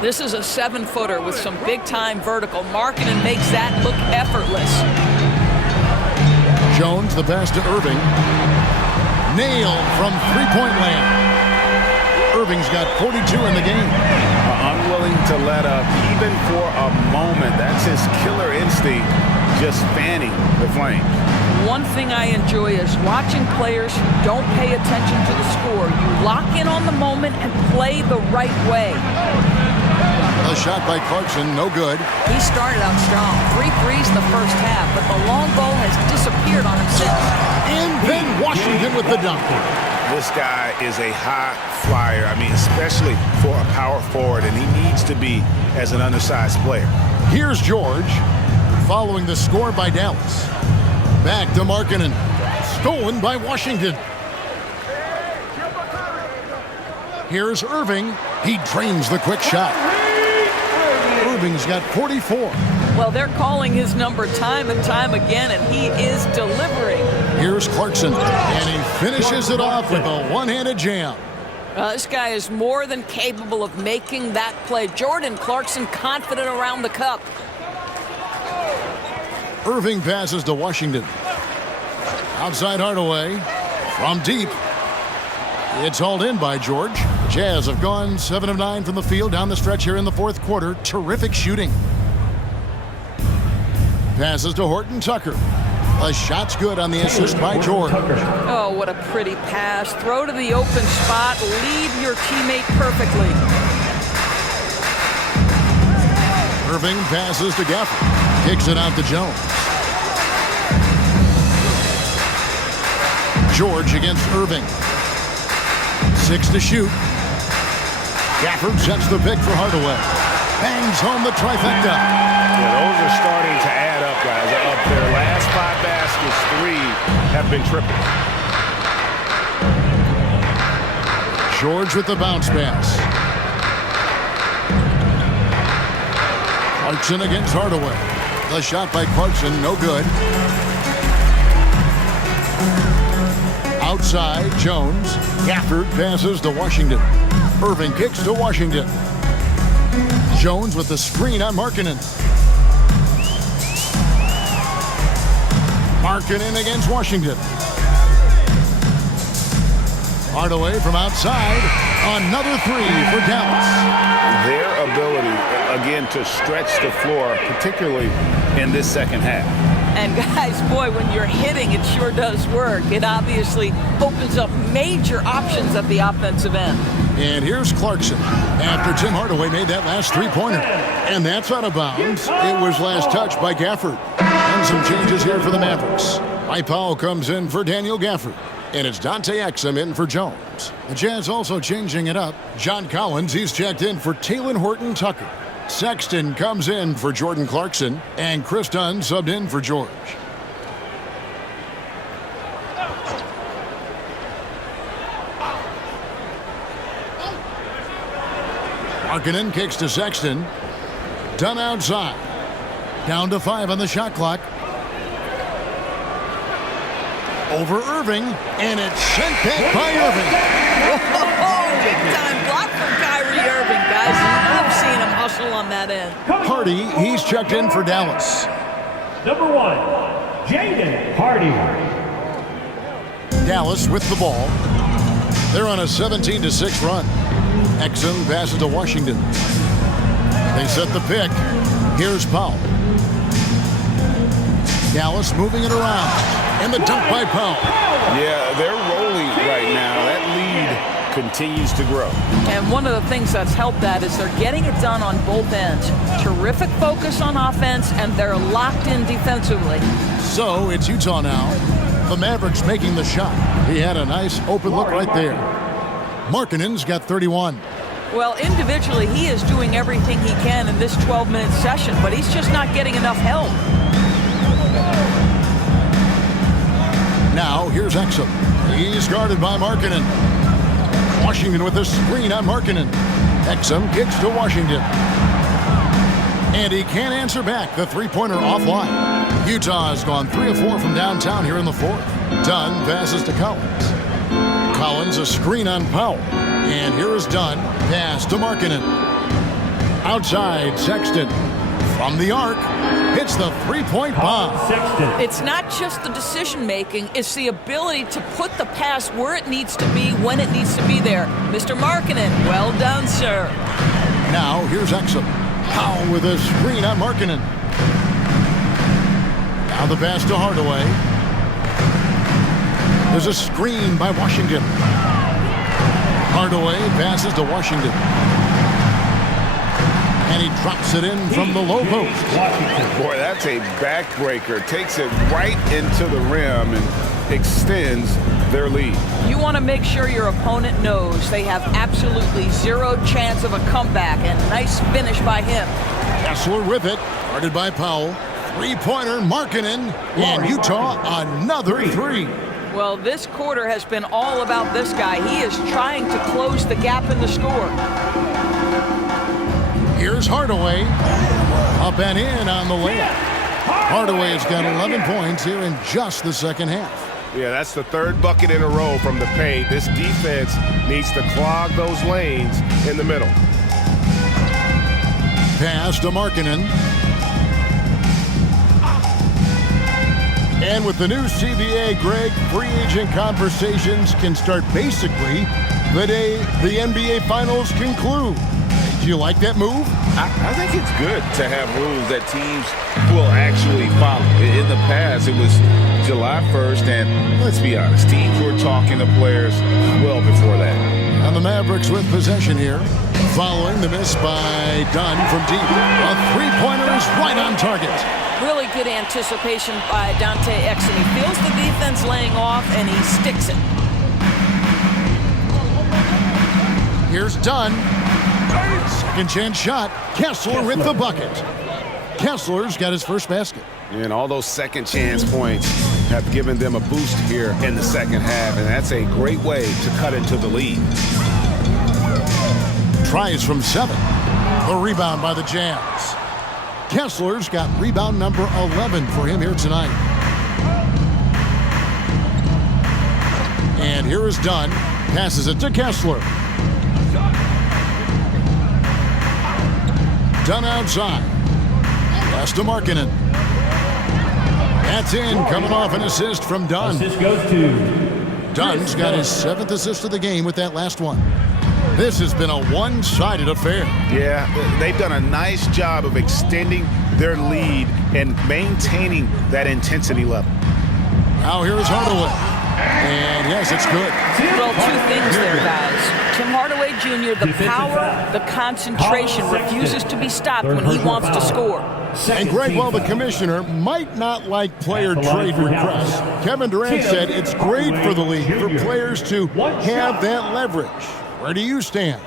This is a 7-footer with some big-time vertical. Markkanen makes that look effortless. Jones, the pass to Irving. Nailed from three-point land. Irving's got 42 in the game. Unwilling to let up even for a moment. That's his killer instinct, just fanning the flame. One thing I enjoy is watching players who don't pay attention to the score. You lock in on the moment and play the right way. A shot by Clarkson, no good. He started out strong. 3 threes the first half, but the long ball has disappeared on him since. And then Washington with the dunk. This guy is a high flyer. I mean, especially for a power forward, and he needs to be as an undersized player. Here's George, following the score by Dallas. Back to Markkanen. Stolen by Washington. Here's Irving. He drains the quick shot. Irving's got 44. Well, they're calling his number time and time again, and he is delivering. Here's Clarkson, and he finishes it off with a one-handed jam. This guy is more than capable of making that play. Jordan Clarkson confident around the cup. Irving passes to Washington. Outside Hardaway. From deep. It's hauled in by George. Jazz have gone 7 of 9 from the field down the stretch here in the fourth quarter. Terrific shooting. Passes to Horton Tucker. A shot's good on the assist by George. Oh, what a pretty pass. Throw to the open spot. Lead your teammate perfectly. Irving passes to Gafford. Kicks it out to Jones. George against Irving. 6 to shoot. Gafford sets the pick for Hardaway. Bangs home the trifecta. Yeah, those are starting to add up, guys. Up their last 5 baskets, 3 have been triple. George with the bounce pass. Clarkson against Hardaway. The shot by Clarkson, no good. Outside, Jones. Gafford passes to Washington. Irving kicks to Washington. Jones with the screen on Markkanen. Markkanen against Washington. Hardaway from outside. Another 3 for Dallas. Their ability, again, to stretch the floor, particularly in this second half. And guys, boy, when you're hitting, it sure does work. It obviously opens up major options at the offensive end. And here's Clarkson after Tim Hardaway made that last three-pointer. And that's out of bounds. It was last touched by Gafford. And some changes here for the Mavericks. Mike Powell comes in for Daniel Gafford. And it's Dante Exum in for Jones. The Jazz also changing it up. John Collins, he's checked in for Talen Horton Tucker. Sexton comes in for Jordan Clarkson. And Chris Dunn subbed in for George. Markkanen kicks to Sexton. Dunn outside. Down to 5 on the shot clock. Over Irving, and it's sent back by Irving. Whoa, big time block from Kyrie Irving, guys. Love seeing him hustle on that end. Hardy, he's checked in for Dallas. Number 1, Jaden Hardy. Dallas with the ball. They're on a 17-6 run. Exum passes to Washington. They set the pick. Here's Powell. Dallas moving it around. And the dunk by Powell. Yeah, they're rolling right now. That lead continues to grow. And one of the things that's helped that is they're getting it done on both ends. Terrific focus on offense, and they're locked in defensively. So it's Utah now. The Mavericks making the shot. He had a nice open look right there. Markkanen's got 31. Well, individually, he is doing everything he can in this 12-minute session, but he's just not getting enough help. Now, here's Exum. He's guarded by Markkanen. Washington with a screen on Markkanen. Exum kicks to Washington. And he can't answer back. The three-pointer offline. Utah has gone 3 of 4 from downtown here in the fourth. Dunn passes to Collins. Collins, a screen on Powell. And here is Dunn. Pass to Markkanen. Outside, Sexton. From the arc, hits the three-point bomb. It's not just the decision-making, it's the ability to put the pass where it needs to be, when it needs to be there. Mr. Markkanen, well done, sir. Now, here's Exum. Powell with a screen on Markkanen. Now the pass to Hardaway. There's a screen by Washington. Hardaway passes to Washington. And he drops it in from the low post. Boy, that's a backbreaker. Takes it right into the rim and extends their lead. You want to make sure your opponent knows they have absolutely zero chance of a comeback, and nice finish by him. Kessler with it, guarded by Powell. Three-pointer, Markkanen, and Utah another three. Well, this quarter has been all about this guy. He is trying to close the gap in the score. Here's Hardaway. Up and in on the layup. Hardaway has got 11 points here in just the second half. Yeah, that's the third bucket in a row from the paint. This defense needs to clog those lanes in the middle. Pass to Markkanen. And with the new CBA, Greg, free agent conversations can start basically the day the NBA Finals conclude. Do you like that move? I think it's good to have rules that teams will actually follow. In the past, it was July 1st, and let's be honest, teams were talking to players well before that. And the Mavericks with possession here, following the miss by Dunn from deep. A three-pointer is right on target. Really good anticipation by Dante Exum. He feels the defense laying off, and he sticks it. Here's Dunn. Second chance shot. Kessler with the bucket. Kessler's got his first basket. And all those second chance points have given them a boost here in the second half, and that's a great way to cut into the lead. Tries from 7. The rebound by the Jazz. Kessler's got rebound number 11 for him here tonight. And here is Dunn. Passes it to Kessler. Dunn outside. Pass to Markkanen. That's in, coming off an assist from Dunn. Assist goes to Dunn's got his 7th assist of the game with that last one. This has been a one-sided affair. Yeah, they've done a nice job of extending their lead and maintaining that intensity level. Now here is Hardaway. And yes, it's good. Well, two things there, guys. Tim Hardaway Jr., the power, the concentration, refuses to be stopped when he wants to score. And Greg, while the commissioner might not like player trade requests, Kevin Durant said it's great for the league for players to have that leverage. Where do you stand?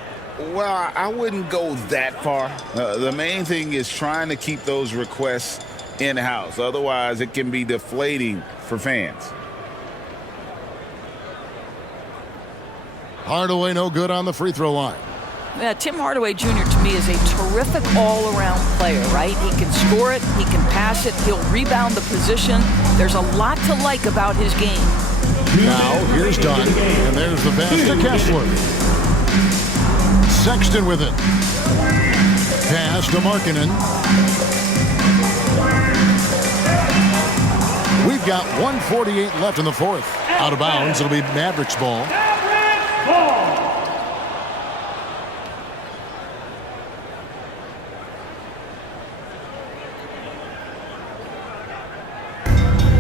Well, I wouldn't go that far. The main thing is trying to keep those requests in-house. Otherwise, it can be deflating for fans. Hardaway no good on the free throw line. Yeah, Tim Hardaway Jr. to me is a terrific all-around player, right? He can score it, he can pass it, he'll rebound the position. There's a lot to like about his game. Now, here's Dunn, and there's the pass to Kessler. Sexton with it. Pass to Markkanen. We've got 1:48 left in the fourth. Out of bounds, it'll be Mavericks ball.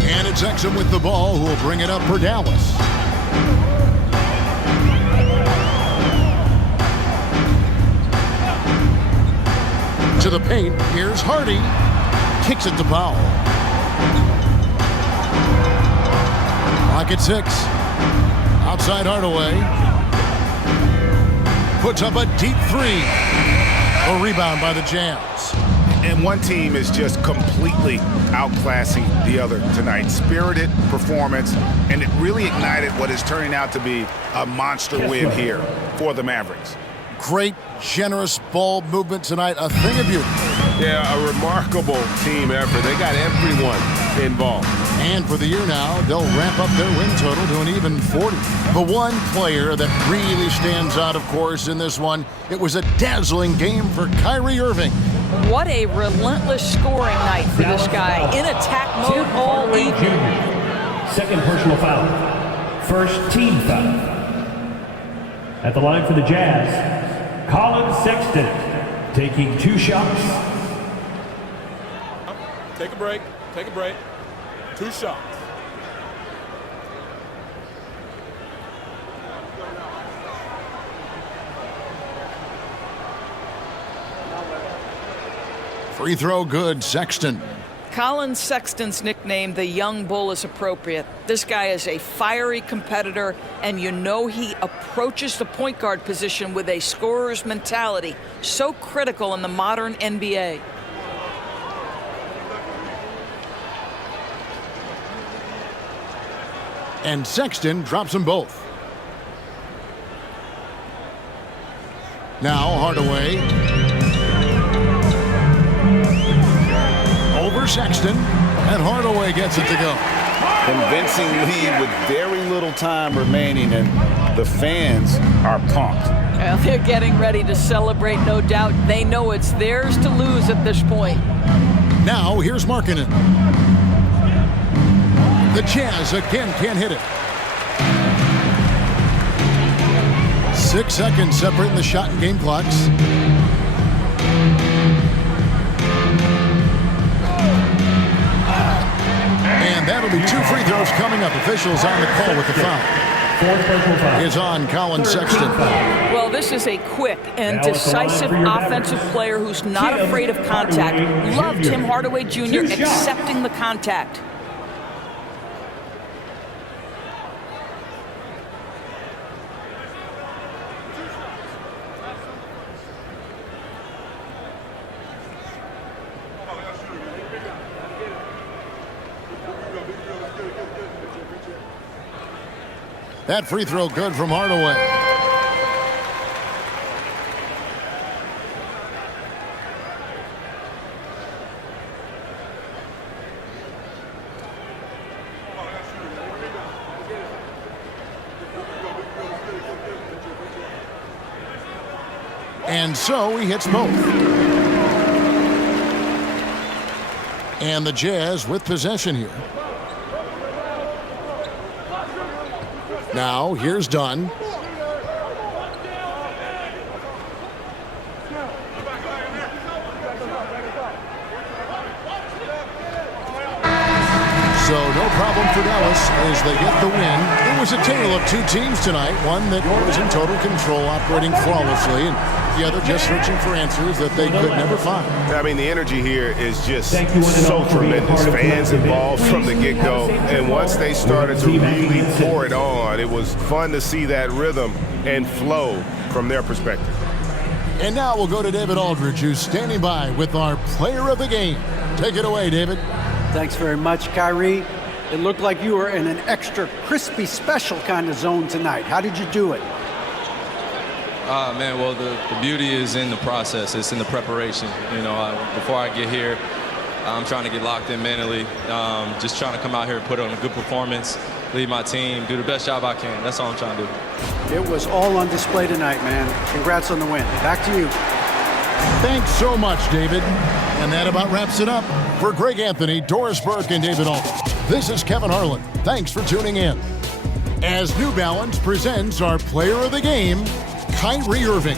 And it's Exum with the ball, who will bring it up for Dallas. To the paint, here's Hardy. Kicks it to Powell. Clock at 6. Outside Hardaway. Puts up a deep 3. A rebound by the Jazz. And one team is just completely outclassing the other tonight. Spirited performance, and it really ignited what is turning out to be a monster win here for the Mavericks. Great, generous ball movement tonight. A thing of beauty. Yeah, a remarkable team effort. They got everyone involved. And for the year now, they'll ramp up their win total to an even 40. The one player that really stands out, of course, in this one, it was a dazzling game for Kyrie Irving. What a relentless scoring night for this guy. In attack mode all evening. Second personal foul. First team foul. At the line for the Jazz, Colin Sexton taking 2 shots. Take a break. Take a break. 2 shots. Free throw good, Sexton. Colin Sexton's nickname, the Young Bull, is appropriate. This guy is a fiery competitor, and you know he approaches the point guard position with a scorer's mentality, so critical in the modern NBA. And Sexton drops them both. Now Hardaway. Over Sexton. And Hardaway gets it to go. Convincing lead with very little time remaining, and the fans are pumped. Well, they're getting ready to celebrate, no doubt. They know it's theirs to lose at this point. Now here's Markkanen. The Jazz again can't hit it. 6 seconds separating the shot and game clocks. And that'll be 2 free throws coming up. Officials on the call with the foul. Is on Colin Sexton. Well, this is a quick and decisive offensive player who's not afraid of contact. Love Tim Hardaway Jr. accepting the contact. That free throw good from Hardaway. And so he hits both. And the Jazz with possession here. Now, here's Dunn. So no problem for Dallas as they get the win. It was a tale of 2 teams tonight. One that was in total control, operating flawlessly, and the other just searching for answers that they could never find. I mean, the energy here is just so tremendous. Fans involved from the get-go, and once they started to really pour it on, it was fun to see that rhythm and flow from their perspective. And now we'll go to David Aldridge, who's standing by with our player of the game. Take it away, David. Thanks very much, Kyrie. It looked like you were in an extra crispy special kind of zone tonight. How did you do it? Man, well, the beauty is in the process. It's in the preparation. You know, before I get here, I'm trying to get locked in mentally. Just trying to come out here and put on a good performance, lead my team, do the best job I can. That's all I'm trying to do. It was all on display tonight, man. Congrats on the win. Back to you. Thanks so much, David. And that about wraps it up. For Greg Anthony, Doris Burke, and David Aldridge, this is Kevin Harlan. Thanks for tuning in. As New Balance presents our player of the game, Kyrie Irving.